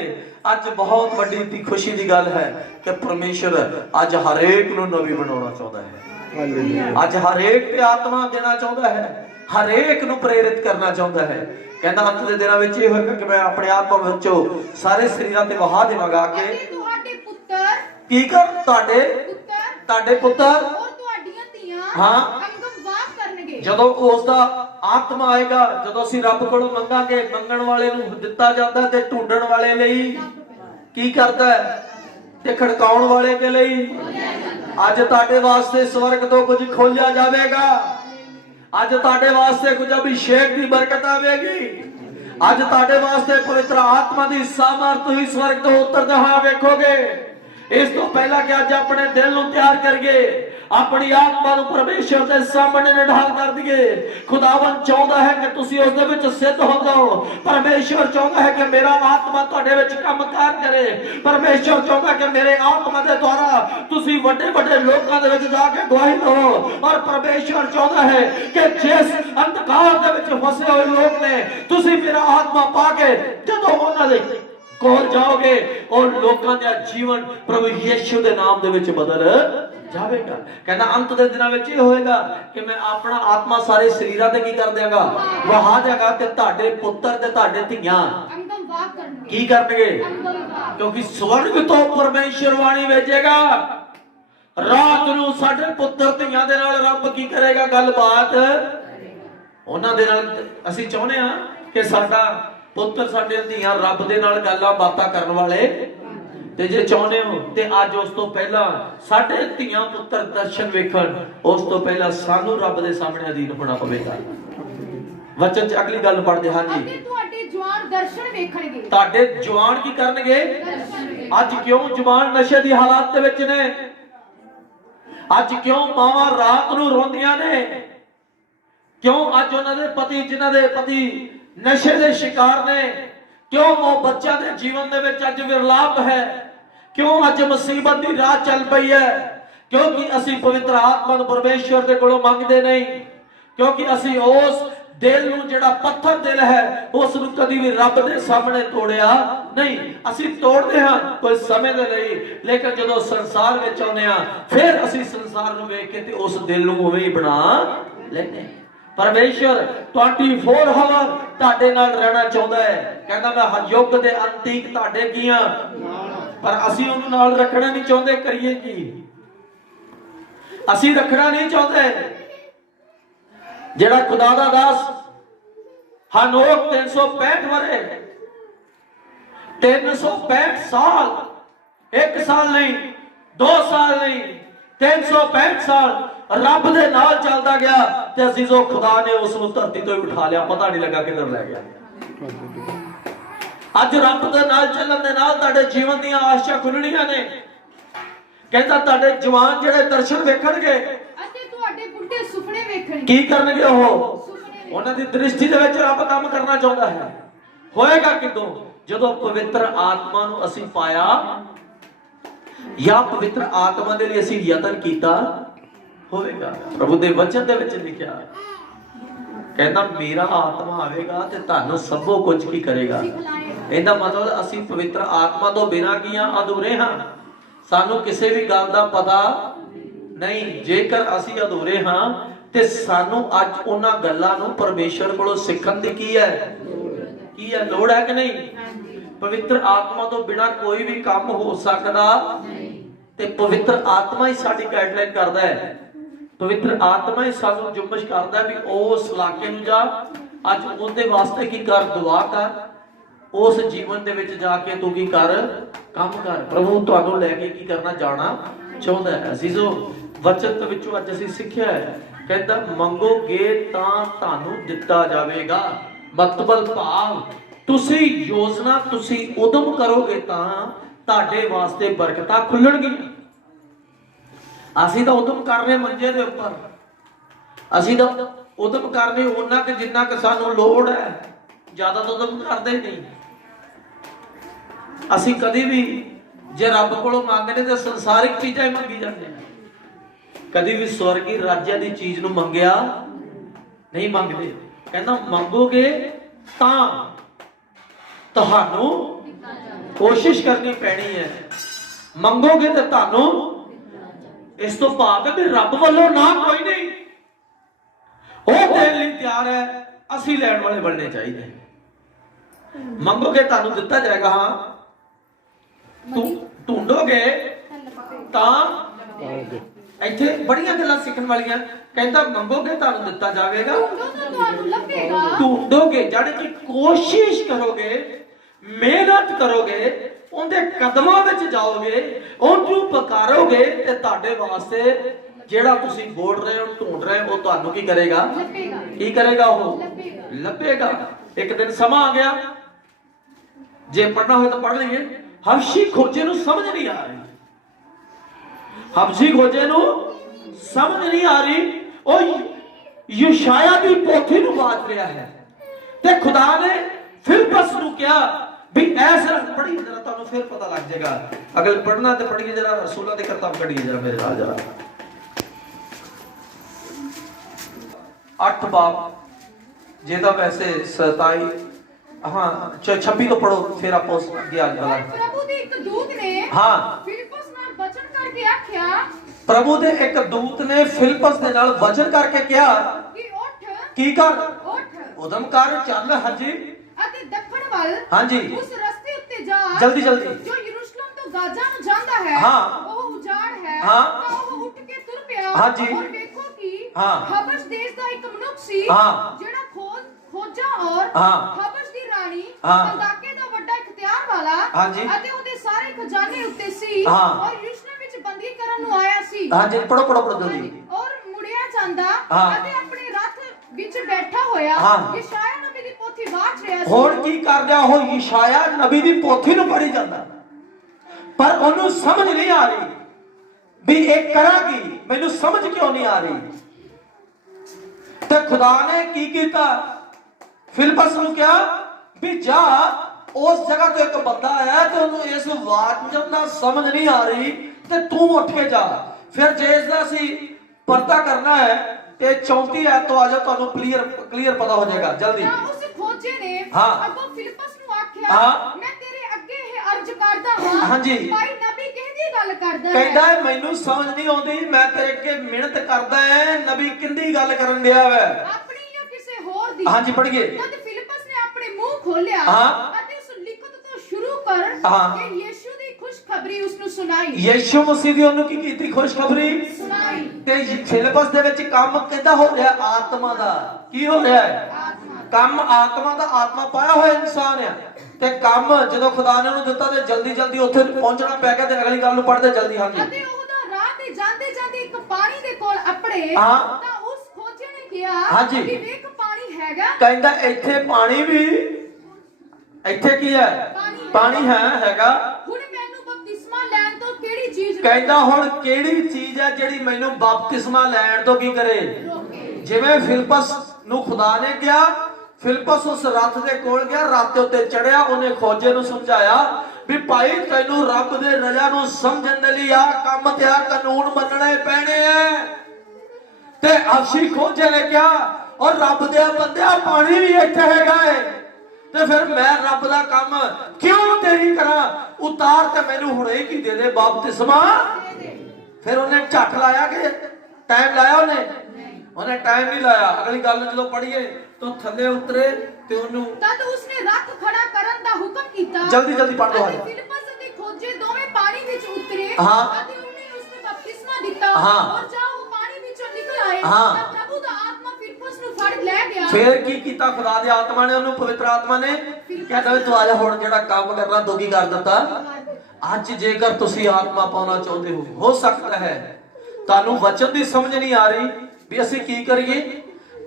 ਅੱਜ ਬਹੁਤ ਵੱਡੀ ਤੇ ਖੁਸ਼ੀ ਦੀ ਗੱਲ ਹੈ ਕਿ ਪਰਮੇਸ਼ਰ ਅੱਜ ਹਰੇਕ ਨੂੰ ਨਬੀ ਬਣਾਉਣਾ ਚਾਹੁੰਦਾ ਹੈ। ਅੱਜ ਹਰੇਕ ਤੇ ਆਤਮਾ ਦੇਣਾ ਚਾਹੁੰਦਾ ਹੈ, ਹਰੇਕ ਨੂੰ ਪ੍ਰੇਰਿਤ ਕਰਨਾ ਚਾਹੁੰਦਾ ਹੈ। ਕਹਿੰਦਾ ਅੰਤ ਦੇ ਦਿਨਾਂ ਵਿੱਚ ਇਹ ਹੋਏਗਾ ਕਿ ਮੈਂ ਆਪਣੇ ਆਤਮਾ ਵਿੱਚੋਂ ਸਾਰੇ ਸਰੀਰਾਂ ਤੇ ਵਹਾ ਦੇਵਾਂਗਾ ਕਿ ਤੁਹਾਡੇ ਪੁੱਤਰ ਕੀ ਕਰ? ਤੁਹਾਡੇ ਪੁੱਤਰ ਔਰ ਤੁਹਾਡੀਆਂ ਧੀਆਂ ਹਾਂ ਅੰਗਮ ਵਾਕ ਕਰਨਗੇ। ਜਦੋਂ ਉਸ ਦਾ ਆਤਮਾ ਆਏਗਾ, ਜਦੋਂ ਅਸੀਂ ਰੱਬ ਕੋਲੋਂ ਮੰਗਾਂਗੇ, ਮੰਗਣ ਵਾਲੇ ਨੂੰ ਦਿੱਤਾ ਜਾਂਦਾ ਤੇ ਢੂੰਡਣ ਵਾਲੇ ਲਈ ਕੀ ਕਰਦਾ ਹੈ? ਤੇ ਖੜਕਾਉਣ ਵਾਲੇ ਦੇ ਲਈ ਅੱਜ ਤੁਹਾਡੇ ਵਾਸਤੇ ਸਵਰਗ ਤੋਂ ਕੁਝ ਖੋਲਿਆ ਜਾਵੇਗਾ। ਅੱਜ ਤੁਹਾਡੇ ਵਾਸਤੇ ਕੁਝ ਅਭਿਸ਼ੇਕ ਦੀ ਬਰਕਤ ਆਵੇਗੀ। ਅੱਜ ਤੁਹਾਡੇ ਵਾਸਤੇ ਪਵਿੱਤਰ ਆਤਮਾ ਦੀ ਸਾਮਰਥ ਹੀ ਸਵਰਗ ਤੋਂ ਉਤਰਦਾ ਹੋਇਆ ਵੇਖੋਗੇ। ਇਸ ਤੋਂ ਪਹਿਲਾਂ ਕਿ ਅੱਜ ਆਪਣੇ ਦਿਲ ਨੂੰ ਤਿਆਰ ਕਰੀਏ, ਆਪਣੀ ਆਤਮਾ ਨੂੰ ਪਰਮੇਸ਼ਰ ਦੇ ਸਾਹਮਣੇ ਨਿਡਾਲ ਕਰ ਦਈਏ। ਖੁਦਾਵੰਦ ਚਾਹੁੰਦਾ ਹੈ ਕਿ ਤੁਸੀਂ ਉਸ ਦੇ ਵਿੱਚ ਸਿੱਧ ਹੋ ਜਾਓ। ਪਰਮੇਸ਼ਰ ਚਾਹੁੰਦਾ ਹੈ ਕਿ ਮੇਰਾ ਆਤਮਾ ਤੁਹਾਡੇ ਵਿੱਚ ਕੰਮਕਾਰ ਕਰੇ। ਪਰਮੇਸ਼ਰ ਚਾਹੁੰਦਾ ਕਿ ਮੇਰੇ ਆਤਮਾ ਦੇ ਦੁਆਰਾ ਤੁਸੀਂ ਵੱਡੇ ਵੱਡੇ ਲੋਕਾਂ ਦੇ ਵਿੱਚ ਜਾ ਕੇ ਗਵਾਹੀ ਦਿਓ। ਔਰ ਪਰਮੇਸ਼ਰ ਚਾਹੁੰਦਾ ਹੈ ਕਿ ਜਿਸ ਅੰਧਕਾਰ ਦੇ ਵਿੱਚ ਫਸੇ ਹੋਏ ਲੋਕ ਨੇ, ਤੁਸੀਂ ਮੇਰਾ ਆਤਮਾ ਪਾ ਕੇ ਜਦੋਂ ਉਹਨਾਂ ਦੇ ਕੋਲ ਜਾਓਗੇ, ਉਹ ਲੋਕਾਂ ਦਾ ਜੀਵਨ ਪ੍ਰਭੂ ਯਿਸੂ ਦੇ ਨਾਮ ਦੇ ਵਿੱਚ ਬਦਲ ਜਾਵੇਗਾ। ਕਹਿੰਦਾ ਅੰਤ ਦੇ ਦਿਨਾਂ ਵਿੱਚ ਇਹ ਹੋਏਗਾ ਕਿ ਮੈਂ ਆਪਣਾ ਆਤਮਾ ਸਾਰੇ ਸਰੀਰਾਂ ਤੇ ਕੀ ਕਰ ਦਿਆਂਗਾ? ਵਹਾ ਦਿਆਂਗਾ ਤੇ ਤੁਹਾਡੇ ਪੁੱਤਰ ਤੇ ਤੁਹਾਡੇ ਧੀਆਂ ਅੰਗਮ ਵਾਕ ਕਰਨਗੇ। ਕੀ ਕਰਨਗੇ? ਅੰਗਮ ਵਾਕ। ਕਿਉਂਕਿ ਸਵਰਗ ਤੋਂ ਪਰਮੇਸ਼ਰ ਬਾਣੀ ਭੇਜੇਗਾ। ਰਾਤ ਨੂੰ ਸਾਡੇ ਪੁੱਤਰ ਧੀਆਂ ਦੇ ਨਾਲ ਰੱਬ ਕੀ ਕਰੇਗਾ? ਗੱਲਬਾਤ ਉਹਨਾਂ ਦੇ ਨਾਲ। ਅਸੀਂ ਚਾਹੁੰਦੇ ਹਾਂ ਕਿ ਸਾਡਾ ਪੁੱਤਰ, ਸਾਡੇ ਧੀਆਂ ਰੱਬ ਦੇ ਨਾਲ ਗੱਲਾਂ ਬਾਤਾਂ ਕਰਨ ਵਾਲੇ। ਤੇ ਜੇ ਚਾਹੁੰਦੇ ਹੋ ਤੇ ਅੱਜ ਉਸ ਤੋਂ ਪਹਿਲਾਂ ਸਾਡੇ ਧੀਆਂ ਪੁੱਤਰ ਦਰਸ਼ਨ ਵੇਖਣ, ਉਸ ਤੋਂ ਪਹਿਲਾਂ ਸਾਨੂੰ ਰੱਬ ਦੇ ਸਾਹਮਣੇ ਅਧੀਨ ਹੋਣਾ ਪਵੇਗਾ। ਵਚਨ 'ਚ ਅਗਲੀ ਗੱਲ ਪੜ੍ਹਦੇ ਹਾਂ ਜੀ। ਅਤੇ ਤੁਹਾਡੇ ਜਵਾਨ ਦਰਸ਼ਨ ਵੇਖਣਗੇ। ਤੁਹਾਡੇ ਜਵਾਨ ਕੀ ਕਰਨਗੇ? ਅੱਜ ਕਿਉਂ ਜਵਾਨ ਨਸ਼ੇ ਦੀ ਹਾਲਾਤ ਦੇ ਵਿੱਚ ਨੇ? ਅੱਜ ਕਿਉਂ ਮਾਵਾਂ ਰਾਤ ਨੂੰ ਰੋਂਦੀਆਂ ਨੇ? ਕਿਉਂ ਅੱਜ ਉਹਨਾਂ ਦੇ ਪਤੀ, ਜਿਨ੍ਹਾਂ ਦੇ ਪਤੀ ਨਸ਼ੇ ਦੇ ਸ਼ਿਕਾਰ ਨੇ, ਕਿਉਂ ਉਹ ਬੱਚਿਆਂ ਦੇ ਜੀਵਨ ਦੇ ਵਿੱਚ ਅੱਜ ਵਿਰਲਾਪ ਹੈ? ਕਿਉਂ ਅੱਜ ਮੁਸੀਬਤ ਦੀ ਰਾਹ ਚੱਲ ਪਈ ਹੈ? ਕਿਉਂਕਿ ਅਸੀਂ ਪਵਿੱਤਰ ਆਤਮਾ ਨੂੰ ਪਰਮੇਸ਼ਵਰ ਦੇ ਕੋਲੋਂ ਮੰਗਦੇ ਨਹੀਂ। ਕਿਉਂਕਿ ਅਸੀਂ ਉਸ ਦਿਲ ਨੂੰ, ਜਿਹੜਾ ਪੱਥਰ ਦਿਲ ਹੈ, ਉਸ ਨੂੰ ਕਦੀ ਵੀ ਰੱਬ ਦੇ ਸਾਹਮਣੇ ਤੋੜਿਆ ਨਹੀਂ। ਅਸੀਂ ਤੋੜਦੇ ਹਾਂ ਕੋਈ ਸਮੇਂ ਦੇ ਲਈ, ਲੇਕਿਨ ਜਦੋਂ ਸੰਸਾਰ ਵਿੱਚ ਆਉਂਦੇ ਹਾਂ ਫਿਰ ਅਸੀਂ ਸੰਸਾਰ ਨੂੰ ਵੇਖ ਕੇ ਤੇ ਉਸ ਦਿਲ ਨੂੰ ਉਵੇਂ ਹੀ ਬਣਾ ਲੈਂਦੇ ਹਾਂ। ਪਰਮੇਸ਼ਵਰ 24 ਹਾਵਰ ਤੁਹਾਡੇ ਨਾਲ ਰਹਿਣਾ ਚਾਹੁੰਦਾ ਹੈ। ਕਹਿੰਦਾ ਮੈਂ ਯੁੱਗ ਦੇ ਅੰਤਿਕ ਤੁਹਾਡੇ ਕੀ ਹਾਂ, ਪਰ ਅਸੀਂ ਉਹਨੂੰ ਨਾਲ ਰੱਖਣਾ ਨਹੀਂ ਚਾਹੁੰਦੇ। ਕਰੀਏ ਕੀ? ਅਸੀਂ ਰੱਖਣਾ ਨਹੀਂ ਚਾਹੁੰਦੇ। ਜਿਹੜਾ ਖੁਦਾ ਦਾ ਦਾਸ ਹਨੋਕ 365 ਵਰੇ, 365 ਸਾਲ, 1 ਸਾਲ ਨਹੀਂ, 2 ਸਾਲ ਨਹੀਂ, 365 ਸਾਲ ਰੱਬ ਦੇ ਨਾਲ ਚੱਲਦਾ ਗਿਆ ਤੇ ਅਜ਼ੀਜ਼ੋ ਖੁਦਾ ਨੇ ਉਸ ਨੂੰ ਧਰਤੀ ਤੋਂ ਹੀ ਉਠਾ ਲਿਆ, ਪਤਾ ਨਹੀਂ ਲੱਗਾ ਕਿੱਧਰ ਲੈ ਗਿਆ। ਅੱਜ ਰੱਬ ਦੇ ਨਾਲ ਚੱਲਣ ਦੇ ਨਾਲ ਤੁਹਾਡੇ ਜੀਵਨ ਦੀਆਂ ਆਸ਼ਾ ਖੁੱਲਣੀਆਂ ਨੇ। ਕਹਿੰਦਾ ਤੁਹਾਡੇ ਜਵਾਨ ਜਿਹੜੇ ਦਰਸ਼ਨ ਵੇਖਣਗੇ ਅਤੇ ਤੁਹਾਡੇ ਬੁੱਢੇ ਸੁਪਨੇ ਵੇਖਣਗੇ। ਕੀ ਕਰਨਗੇ? ਉਹ ਉਹਨਾਂ ਦੀ ਦ੍ਰਿਸ਼ਟੀ ਦੇ ਵਿੱਚ ਰੱਬ ਕੰਮ ਕਰਨਾ ਚਾਹੁੰਦਾ ਹੈ। ਹੋਏਗਾ ਕਿਦੋਂ? ਜਦੋਂ ਪਵਿੱਤਰ ਆਤਮਾ ਨੂੰ ਅਸੀਂ ਪਾਇਆ ਜਾਂ ਪਵਿੱਤਰ ਆਤਮਾ ਦੇ ਲਈ ਅਸੀਂ ਯਤਨ ਕੀਤਾ ਹੋਵੇਗਾ। ਪ੍ਰਭੂ ਦੇ ਵਚਨ ਦੇ ਵਿੱਚ ਲਿਖਿਆ, ਕਹਿੰਦਾ ਮੇਰਾ ਆਤਮਾ ਆਵੇਗਾ ਤੇ ਤੁਹਾਨੂੰ ਸਭੋ ਕੁਝ ਕੀ ਕਰੇਗਾ। ਇਹਦਾ ਮਤਲਬ ਅਸੀਂ ਪਵਿੱਤਰ ਆਤਮਾ ਤੋਂ ਬਿਨਾਂ ਕੀ ਹਾਂ? ਅਧੂਰੇ ਹਾਂ। ਸਾਨੂੰ ਕਿਸੇ ਵੀ ਗੱਲ ਦਾ ਪਤਾ ਨਹੀਂ। ਜੇਕਰ ਅਸੀਂ ਅਧੂਰੇ ਹਾਂ ਤੇ ਸਾਨੂੰ ਅੱਜ ਉਹਨਾਂ ਗੱਲਾਂ ਨੂੰ ਪਰਮੇਸ਼ਰ ਕੋਲੋਂ ਸਿੱਖਣ ਦੀ ਕੀ ਹੈ? ਲੋੜ ਹੈ ਕਿ ਨਹੀਂ? ਪਵਿੱਤਰ ਆਤਮਾ ਤੋਂ ਬਿਨਾਂ ਕੋਈ ਵੀ ਕੰਮ ਹੋ ਸਕਦਾ ਤੇ ਪਵਿੱਤਰ ਆਤਮਾ ਹੀ ਸਾਡੀ ਗਾਈਡਲਾਈਨ ਕਰਦਾ ਹੈ। ਪਵਿੱਤਰ ਆਤਮਾ ਹੀ ਸਾਨੂੰ ਜੁਮਸ਼ ਕਰਦਾ ਵੀ ਉਸ ਇਲਾਕੇ ਨੂੰ ਜਾ, ਅੱਜ ਉਹਦੇ ਵਾਸਤੇ ਕੀ ਕਰ, ਦੁਆ ਕਰ, ਉਸ ਜੀਵਨ ਦੇ ਵਿੱਚ ਜਾ ਕੇ ਤੂੰ ਕੀ ਕਰ, ਕੰਮ ਕਰ। ਪ੍ਰਭੂ ਤੁਹਾਨੂੰ ਲੈ ਕੇ ਕੀ ਕਰਨਾ ਜਾਣਾ ਚਾਹੁੰਦਾ ਹੈ। ਅਜ਼ੀਜ਼ੋ ਵਚਨ ਵਿੱਚੋਂ ਅੱਜ ਅਸੀਂ ਸਿੱਖਿਆ ਹੈ, ਕਹਿੰਦਾ ਮੰਗੋਗੇ ਤਾਂ ਤੁਹਾਨੂੰ ਦਿੱਤਾ ਜਾਵੇਗਾ। ਮਤਲਬ ਭਾਵ ਤੁਸੀਂ ਯੋਜਨਾ, ਤੁਸੀਂ ਉਦਮ ਕਰੋਗੇ ਤਾਂ ਤੁਹਾਡੇ ਵਾਸਤੇ ਬਰਕਤਾਂ ਖੁੱਲਣਗੀਆਂ। ਅਸੀਂ ਤਾਂ ਉਦਮ ਕਰਨੇ ਮੰਜੇ ਦੇ ਉੱਪਰ, ਅਸੀਂ ਤਾਂ ਉਦਮ ਕਰਨੇ ਉਹਨਾਂ ਕਿ ਜਿੰਨਾ ਕਿ ਸਾਨੂੰ ਲੋੜ ਹੈ, ਜ਼ਿਆਦਾ ਤਾਂ ਉਦਮ ਕਰਦੇ ਨਹੀਂ। ਅਸੀਂ ਕਦੀ ਵੀ ਜੇ ਰੱਬ ਕੋਲੋਂ ਮੰਗਦੇ ਤੇ ਸੰਸਾਰਿਕ ਚੀਜ਼ਾਂ ਹੀ ਮੰਗੀ ਜਾਂਦੇ ਹਾਂ, ਕਦੀ ਵੀ ਸਵਰਗੀ ਰਾਜਿਆਂ ਦੀ ਚੀਜ਼ ਨੂੰ ਮੰਗਿਆ ਨਹੀਂ ਮੰਗਦੇ। ਕਹਿੰਦਾ ਮੰਗੋਗੇ ਤਾਂ ਤੁਹਾਨੂੰ ਕੋਸ਼ਿਸ਼ ਕਰਨੀ ਪੈਣੀ ਹੈ। ਮੰਗੋਗੇ ਤੇ ਤੁਹਾਨੂੰ, ਇਸ ਤੋਂ ਭਾਵ ਹੈ ਵੀ ਰੱਬ ਵੱਲੋਂ ਨਾ ਕੋਈ ਨਹੀਂ, ਉਹ ਦੇਣ ਲਈ ਤਿਆਰ ਹੈ। ਅਸੀਂ ਲੈਣ ਵਾਲੇ ਬਣਨੇ ਚਾਹੀਦੇ। ਮੰਗੋਗੇ ਤੁਹਾਨੂੰ ਦਿੱਤਾ ਜਾਏਗਾ। ਹਾਂ, ਢੂੰਡੋਗੇ ਤਾਂ ਇੱਥੇ ਬੜੀਆਂ ਗੱਲਾਂ ਸਿੱਖਣ ਵਾਲੀਆਂ। ਕਹਿੰਦਾ ਮੰਗੋਗੇ ਤੁਹਾਨੂੰ ਦਿੱਤਾ ਜਾਵੇਗਾ, ਢੂੰਡੋਗੇ ਜਾਨੀ ਕਿ ਕੋਸ਼ਿਸ਼ ਕਰੋਗੇ, ਮਿਹਨਤ ਕਰੋਗੇ, ਉਹਦੇ ਕਦਮਾਂ ਵਿੱਚ ਜਾਓਗੇ, ਉਹਨੂੰ ਪੁਕਾਰੋਗੇ ਤੇ ਤੁਹਾਡੇ ਵਾਸਤੇ ਜਿਹੜਾ ਤੁਸੀਂ ਬੋਲ ਰਹੇ ਹੋ, ਢੂੰਡ ਰਹੇ ਹੋ, ਉਹ ਤੁਹਾਨੂੰ ਕੀ ਕਰੇਗਾ? ਕੀ ਕਰੇਗਾ? ਉਹ ਲੱਭੇਗਾ। ਇੱਕ ਦਿਨ ਸਮਾਂ ਆ ਗਿਆ, ਜੇ ਪੜਨਾ ਹੋਵੇ ਤਾਂ ਪੜ ਲਈਏ। ਹਬਸ਼ੀ ਖੋਜੇ ਨੂੰ ਸਮਝ ਨਹੀਂ ਆ ਰਹੀ, ਹਬਸ਼ੀ ਖੋਜੇ ਨੂੰ ਸਮਝ ਨਹੀਂ ਆ ਰਹੀ। ਉਹ ਯਸ਼ਾਇਆ ਦੀ ਪੋਥੀ ਨੂੰ ਬਾਤ ਰਿਹਾ ਹੈ ਤੇ ਖੁਦਾ ਨੇ ਫਿਲਿਪਸ ਨੂੰ ਕਿਹਾ ਵੀ ਐਸਾ ਪੜ੍ਹੀ, ਜਰਾ ਤੁਹਾਨੂੰ ਫਿਰ ਪਤਾ ਲੱਗ ਜਾਏਗਾ। ਅਗਰ ਪੜਨਾ ਤੇ ਪੜ੍ਹੀਏ, ਜਰਾ ਰਸੂਲਾਂ ਦੇ ਕਰਤੱਵ ਪੜ੍ਹੀਏ ਜਰਾ ਮੇਰੇ ਨਾਲ। ਜਰਾ 8 ਬਾਬ ਜੇ ਤਾਂ ਵੈਸੇ 27 ਹਾਂ 26 ਤੋਂ ਪੜੋ, ਫਿਰ ਆਪਾਂ ਉਸ ਅੱਗੇ ਅੱਜ ਬਲਾ। ਪ੍ਰਭੂ ਦੇ ਇੱਕ ਦੂਤ ਨੇ ਫਿਲਿਪਸ ਨਾਲ ਵਚਨ ਕਰਕੇ ਆਖਿਆ, ਪ੍ਰਭੂ ਦੇ ਇੱਕ ਦੂਤ ਨੇ ਫਿਲਿਪਸ ਦੇ ਨਾਲ ਵਚਨ ਕਰਕੇ ਕਿਹਾ ਕਿ ਉੱਠ, ਕੀ ਕਰ, ਉੱਠ, ਉਦਮ ਕਰ, ਚੱਲ। ਹਾਂਜੀ, ਅਤੇ ਦੱਖਣ ਵੱਲ, ਹਾਂਜੀ, ਉਸ ਰਸਤੇ ਉੱਤੇ ਜਾ, ਜਲਦੀ ਜਲਦੀ, ਜੋ ਯਰੂਸ਼ਲਮ ਤੋਂ ਗਾਜ਼ਾ ਨੂੰ ਜਾਂਦਾ ਹੈ। ਉਹ ਉਜਾੜ ਹੈ। ਤਾਂ ਉਹ ਉੱਠ ਕੇ ਤੁਰ ਪਿਆ। ਹਾਂਜੀ, ਔਰ ਵੇਖੋ ਕਿ ਹਬਸ਼ ਦੇਸ਼ ਦਾ ਇੱਕ ਮਨੁੱਖ ਸੀ ਜਿਹੜਾ ਖੋਜਾ ਔਰ ਹਬਸ਼ ਦੀ ਰਾਣੀ ਕੰਦਾਕੇ ਦਾ ਵੱਡਾ ਇਖਤਿਆਰ ਵਾਲਾ ਅਤੇ ਉਹਦੇ ਸਾਰੇ ਖਜ਼ਾਨੇ ਉੱਤੇ ਸੀ, ਔਰ ਯਰੂਸ਼ਲਮ ਵਿੱਚ ਬੰਦੀ ਕਰਨ ਨੂੰ ਆਇਆ ਸੀ। ਹਾਂਜੀ, ਪੜੋ ਪੜੋ ਪੜੋ ਜਲਦੀ। ਔਰ ਮੁੜਿਆ ਜਾਂਦਾ ਅਤੇ ਆਪਣੇ ਰੱਥ ਵਿੱਚ ਬੈਠਾ ਹੋਇਆ ਯਸ਼ਾਇਆ ਨਬੀ ਦੀ ਪੋਥੀ ਬਾਚ ਰਿਹਾ ਸੀ। ਹੁਣ ਕੀ ਕਰਦਾ ਉਹ? ਯਸ਼ਾਇਆ ਨਬੀ ਦੀ ਪੋਥੀ ਨੂੰ ਪੜ੍ਹੀ ਜਾਂਦਾ, ਪਰ ਉਹਨੂੰ ਸਮਝ ਨਹੀਂ ਆ ਰਹੀ ਵੀ ਇਹ ਕਰਾਂ ਕੀ। ਮੈਨੂੰ ਸਮਝ ਕਿਉਂ ਨਹੀਂ ਆ ਰਹੀ। ਤੇ ਖੁਦਾ ਨੇ ਕੀ ਕੀਤਾ, ਫਿਲਿਪਸ ਨੂੰ ਕਿਹਾ ਵੀ ਜਾ ਉਸ ਜਗ੍ਹਾ ਤੋਂ ਇੱਕ ਬੰਦਾ ਆਇਆ ਤੇ ਉਹਨੂੰ ਇਸ ਵਾਚਨ ਦਾ ਸਮਝ ਨਹੀਂ ਆ ਰਹੀ ਤੇ ਤੂੰ ਉੱਠ ਕੇ ਜਾ। ਫਿਰ ਜੇ ਇਸ ਦਾ ਅਸੀਂ ਪਰਦਾ ਕਰਨਾ ਹੈ ਤੇ 34 ਐਤ ਤੋਂ ਆ ਜਾ, ਤੁਹਾਨੂੰ ਕਲੀਅਰ ਪਤਾ ਹੋ ਜਾਏਗਾ ਜਲਦੀ। ਤਾਂ ਉਸ ਖੋਜੇ ਨੇ ਅੱਗੋਂ ਫਿਲਿਪਸ ਨੂੰ ਆਖਿਆ ਮੈਂ ਤੇਰੇ ਅੱਗੇ ਇਹ ਅਰਜ਼ ਕਰਦਾ ਹਾਂ। ਹਾਂਜੀ। ਭਾਈ ਨਬੀ ਕਿਹਦੀ ਗੱਲ ਕਰਦਾ ਹੈ? ਕਹਿੰਦਾ ਹੈ ਮੈਨੂੰ ਸਮਝ ਨਹੀਂ ਆਉਂਦੀ, ਮੈਂ ਤੇਰੇ ਅੱਗੇ ਮਿਹਨਤ ਕਰਦਾ ਹੈ, ਨਬੀ ਕਿੰਦੀ ਗੱਲ ਕਰਨ ਡਿਆ ਵਾ, ਆਪਣੀ ਜਾਂ ਕਿਸੇ ਹੋਰ ਦੀ? ਹਾਂਜੀ ਪੜ੍ਹੀਏ। ਤਦ ਫਿਲਿਪਸ ਨੇ ਆਪਣੇ ਮੂੰਹ ਖੋਲਿਆ ਅਤੇ ਉਸ ਲਿਖਤ ਤੋਂ ਸ਼ੁਰੂ ਕਰ ਕਿ ਯੀਸ਼ੂ ਦੀ ਖੁਸ਼ਖਬਰੀ ਉਸ ਨੂੰ ਸੁਣਾਈ। ਯੀਸ਼ੂ ਮਸੀਹ ਦੀ ਉਹਨੂੰ ਕੀ ਕੀਤੀ, ਖੁਸ਼ਖਬਰੀ ਸੁਣਾਈ। ਤੇ ਫਿਲਿਪਸ ਦੇ ਵਿੱਚ ਕੰਮ ਕਿੱਦਾਂ ਹੋ ਰਿਹਾ, ਆਤਮਾ ਦਾ। ਕੀ ਹੋ ਰਿਹਾ ਹੈ? ਕੰਮ ਆਤਮਾ ਦਾ। ਆਤਮਾ ਪਾਇਆ ਹੋਇਆ ਇਨਸਾਨ ਆ ਤੇ ਕੰਮ ਜਦੋਂ ਖੁਦਾ ਨੇ ਉਹਨੂੰ ਦਿੱਤਾ ਤੇ ਜਲਦੀ ਉੱਥੇ ਪਹੁੰਚਣਾ ਪੈ ਗਿਆ। ਤੇ ਅਗਲੀ ਗੱਲ ਨੂੰ ਪੜ੍ਹਦੇ ਜਲਦੀ। ਹਾਂਜੀ। ਅਤੇ ਉਹਦਾ ਰਾਹ ਤੇ ਜਾਂਦੇ ਇੱਕ ਪਾਣੀ ਦੇ ਕੋਲ ਆਪਣੇ ਤਾਂ ਉਸ ਖੋਜੇ ਨੇ ਕਿਹਾ ਕਿ ਵੇਖ ਪਾਣੀ ਹੈਗਾ। ਕਹਿੰਦਾ ਇੱਥੇ ਪਾਣੀ ਵੀ, ਇੱਥੇ ਕੀ ਹੈ, ਪਾਣੀ ਹੈਗਾ। ਹੁਣ ਮੈਨੂੰ ਬਪਤਿਸਮਾ ਲੈਣ ਤੋਂ ਕਿਹੜੀ ਚੀਜ਼ ਕਹਿੰਦਾ ਹੁਣ ਕਿਹੜੀ ਚੀਜ਼ ਹੈ ਜਿਹੜੀ ਮੈਨੂੰ ਬਪਤਿਸਮਾ ਲੈਣ ਤੋਂ ਕੀ ਕਰੇ, ਜਿਵੇਂ ਫਿਲਿਪਸ ਨੂੰ ਖੁਦਾ ਨੇ ਕਿਹਾ। ਫਿਲਿਪਸ ਉਸ ਰੱਥ ਦੇ ਕੋਲ ਗਿਆ, ਰੱਥ ਦੇ ਉੱਤੇ ਚੜਿਆ, ਉਹਨੇ ਖੋਜੇ ਨੂੰ ਸਮਝਾਇਆ ਵੀ ਭਾਈ ਤੈਨੂੰ ਰੱਬ ਦੇ ਰਜ਼ਾ ਨੂੰ ਸਮਝਣ ਦੇ ਲਈ ਆ ਕੰਮ ਤੇ ਆ ਕਾਨੂੰਨ ਮੰਨਣੇ ਪੈਣੇ ਐ। ਤੇ ਅਸੀਂ ਖੋਜੇ ਨੇ ਕਿਹਾ ਔਰ ਰੱਬ ਦੇ ਬੰਦਿਆ ਪਾਣੀ ਵੀ ਇੱਥੇ ਹੈਗਾ ਏ ਤੇ ਫਿਰ ਮੈਂ ਰੱਬ ਦਾ ਕੰਮ ਕਿਉਂ ਦੇਰੀ ਕਰਾਂ, ਉਤਾਰ ਤੇ ਮੈਨੂੰ ਹੁਣੇ ਹੀ ਕੀ ਦੇ ਦੇ ਬਪਤਿਸਮਾ। ਫਿਰ ਉਹਨੇ ਝੱਟ ਲਾਇਆ ਕਿ ਟਾਈਮ ਲਾਇਆ, ਉਹਨੇ ਟਾਈਮ ਨਹੀਂ ਲਾਇਆ। ਅਗਲੀ ਗੱਲ ਜਦੋਂ ਪੜ੍ਹੀਏ ਤਾਂ ਥੱਲੇ ਉਤਰੇ ਤੇ ਉਹਨੂੰ ਤਦ ਉਸਨੇ ਰੱਥ ਖੜਾ ਕਰਨ ਦਾ ਹੁਕਮ ਕੀਤਾ। ਜਲਦੀ ਪੜ੍ਹ ਲਓ। ਫਿਲਿਪਸ ਅਤੇ ਖੋਜੇ ਦੋਵੇਂ ਪਾਣੀ ਵਿੱਚ ਉਤਰੇ ਅਤੇ ਉਹਨੇ ਉਸਨੂੰ ਬਪਤਿਸਮਾ ਦਿੱਤਾ ਔਰ ਜਦ ਉਹ ਪਾਣੀ ਵਿੱਚੋਂ ਨਿਕਲ ਆਏ ਤਾਂ ਪ੍ਰਭੂ ਦਾ ਆਤਮਾ ਫਿਲਿਪਸ ਨੂੰ ਫੜ ਲੈ ਗਿਆ। ਫਿਰ ਕੀ ਕੀਤਾ ਖੁਦਾ ਦੀ ਆਤਮਾ ਨੇ, ਉਹਨੂੰ ਪਵਿੱਤਰ ਆਤਮਾ ਨੇ ਕਹਿੰਦਾ ਵੀ ਤੂੰ ਆ ਜਾ, ਹੁਣ ਜਿਹੜਾ ਕੰਮ ਕਰਨਾ ਤੂੰ ਕੀ ਕਰ ਦਿੱਤਾ। ਅੱਜ ਜੇਕਰ ਤੁਸੀਂ ਆਤਮਾ ਪਾਉਣਾ ਚਾਹੁੰਦੇ ਹੋ ਸਕਦਾ ਹੈ ਤੁਹਾਨੂੰ ਵਚਨ ਦੀ ਸਮਝ ਨਹੀਂ ਆ ਰਹੀ ਵੀ ਅਸੀਂ ਕੀ ਕਰੀਏ।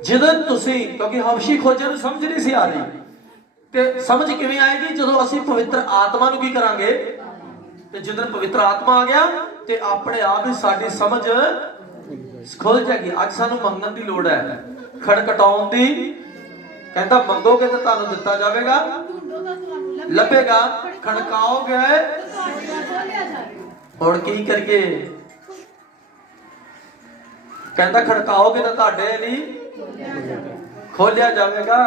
ਜਦੋਂ ਤੁਸੀਂ, ਕਿਉਂਕਿ ਹਬਸ਼ੀ ਖੋਜੇ ਨੂੰ ਸਮਝ ਨਹੀਂ ਸੀ ਆ ਰਹੀ, ਤੇ ਸਮਝ ਕਿਵੇਂ ਆਏਗੀ ਜਦੋਂ ਅਸੀਂ ਪਵਿੱਤਰ ਆਤਮਾ ਨੂੰ ਕੀ ਕਰਾਂਗੇ। ਤੇ ਜਦੋਂ ਪਵਿੱਤਰ ਆਤਮਾ ਆ ਗਿਆ ਤੇ ਆਪਣੇ ਆਪ ਹੀ ਸਾਡੀ ਸਮਝ ਖੁੱਲ ਜਾਏਗੀ। ਅੱਜ ਸਾਨੂੰ ਮੰਗਣ ਦੀ ਲੋੜ ਹੈ, ਖੜਕਟਾਉਣ ਦੀ। ਕਹਿੰਦਾ ਮੰਗੋਗੇ ਤਾਂ ਤੁਹਾਨੂੰ ਦਿੱਤਾ ਜਾਵੇਗਾ, ਲੱਭੇਗਾ, ਖੜਕਾਓਗੇ। ਹੁਣ ਕੀ ਕਰੀਏ? ਕਹਿੰਦਾ ਖੜਕਾਓਗੇ ਤਾਂ ਤੁਹਾਡੇ ਲਈ ਖੋਲਿਆ ਜਾਵੇਗਾ।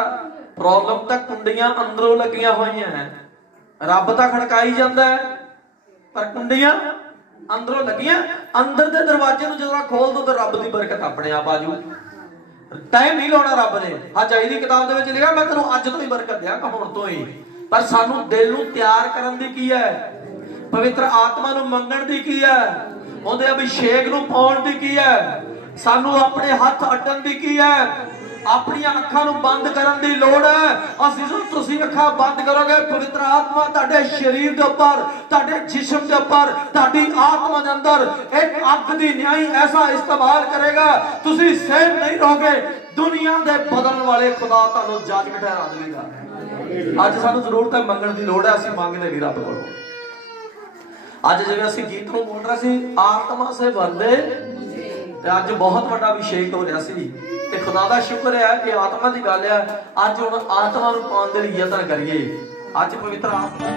ਪ੍ਰੋਬਲਮ ਤਾਂ ਕੁੰਡੀਆਂ ਅੰਦਰੋਂ ਲੱਗੀਆਂ ਹੋਈਆਂ ਹੈ। ਰੱਬ ਤਾਂ ਖੜਕਾਈ ਜਾਂਦਾ ਹੈ ਪਰ ਕੁੰਡੀਆਂ ਅੰਦਰੋਂ ਲੱਗੀਆਂ। ਅੰਦਰ ਦੇ ਦਰਵਾਜ਼ੇ ਨੂੰ ਜਦੋਂ ਖੋਲ ਦੋ ਤਾਂ ਰੱਬ ਦੀ ਬਰਕਤ ਆਪਣੇ ਆਪ ਆਜੂ। ਟਾਈਮ ਨਹੀਂ ਲਾਉਣਾ ਰੱਬ ਨੇ। ਅੱਜ ਦੀ ਕਿਤਾਬ ਦੇ ਵਿੱਚ ਲਿਖਿਆ ਮੈਂ ਤੈਨੂੰ ਅੱਜ ਤੋਂ ਹੀ ਬਰਕਤ ਦਿਆਂਗਾ, ਹੁਣ ਤੋਂ ਹੀ। ਪਰ ਸਾਨੂੰ ਦਿਲ ਨੂੰ ਤਿਆਰ ਕਰਨ ਦੀ ਕੀ ਹੈ, ਪਵਿੱਤਰ ਆਤਮਾ ਨੂੰ ਮੰਗਣ ਦੀ ਕੀ ਹੈ, ਉਹਦੇ ਅਭਿਸ਼ੇਕ ਨੂੰ ਪਾਉਣ ਦੀ ਕੀ ਹੈ, ਸਾਨੂੰ ਆਪਣੇ ਹੱਥ ਅੱਡਣ ਦੀ ਕੀ ਹੈ, ਆਪਣੀਆਂ ਅੱਖਾਂ ਨੂੰ ਬੰਦ ਕਰਨ ਦੀ ਲੋੜ ਹੈ। ਅਸੀਂ ਤੁਸੀਂ ਅੱਖਾਂ ਬੰਦ ਕਰੋਗੇ, ਪਵਿੱਤਰ ਆਤਮਾ ਤੁਹਾਡੇ ਸਰੀਰ ਦੇ ਉੱਪਰ, ਤੁਹਾਡੇ ਜਿਸਮ ਦੇ ਉੱਪਰ, ਤੁਹਾਡੀ ਆਤਮਾ ਦੇ ਅੰਦਰ ਇੱਕ ਅੱਗ ਦੀ ਨਿਆਈ ਐਸਾ ਇਸਤੇਮਾਲ ਕਰੇਗਾ, ਤੁਸੀਂ ਸਹਿਮ ਨਹੀਂ ਰਹੋਗੇ। ਦੁਨੀਆ ਦੇ ਬਦਲਣ ਵਾਲੇ ਖੁਦਾ ਤੁਹਾਨੂੰ ਜੱਜ ਠਹਿਰਾ ਦੇਵੇਗਾ। ਅੱਜ ਸਾਨੂੰ ਜ਼ਰੂਰਤ ਹੈ, ਮੰਗਣ ਦੀ ਲੋੜ ਹੈ। ਅਸੀਂ ਮੰਗਦੇ ਨਹੀਂ ਰੱਬ ਕੋਲੋਂ। ਅੱਜ ਜਿਵੇਂ ਅਸੀਂ ਗੀਤ ਨੂੰ ਬੋਲ ਰਹੇ ਸੀ, ਆਤਮਾ ਸੇ ਭਰਦੇ, ਤੇ ਅੱਜ ਬਹੁਤ ਵੱਡਾ ਅਭਿਸ਼ੇਕ ਹੋ ਰਿਹਾ ਸੀ ਤੇ ਖੁਦਾ ਦਾ ਸ਼ੁਕਰ ਹੈ ਕਿ ਆਤਮਾ ਦੀ ਗੱਲ ਹੈ। ਅੱਜ ਹੁਣ ਆਤਮਾ ਨੂੰ ਪਾਉਣ ਦੇ ਲਈ ਯਤਨ ਕਰੀਏ। ਅੱਜ ਪਵਿੱਤਰ ਆਤਮਾ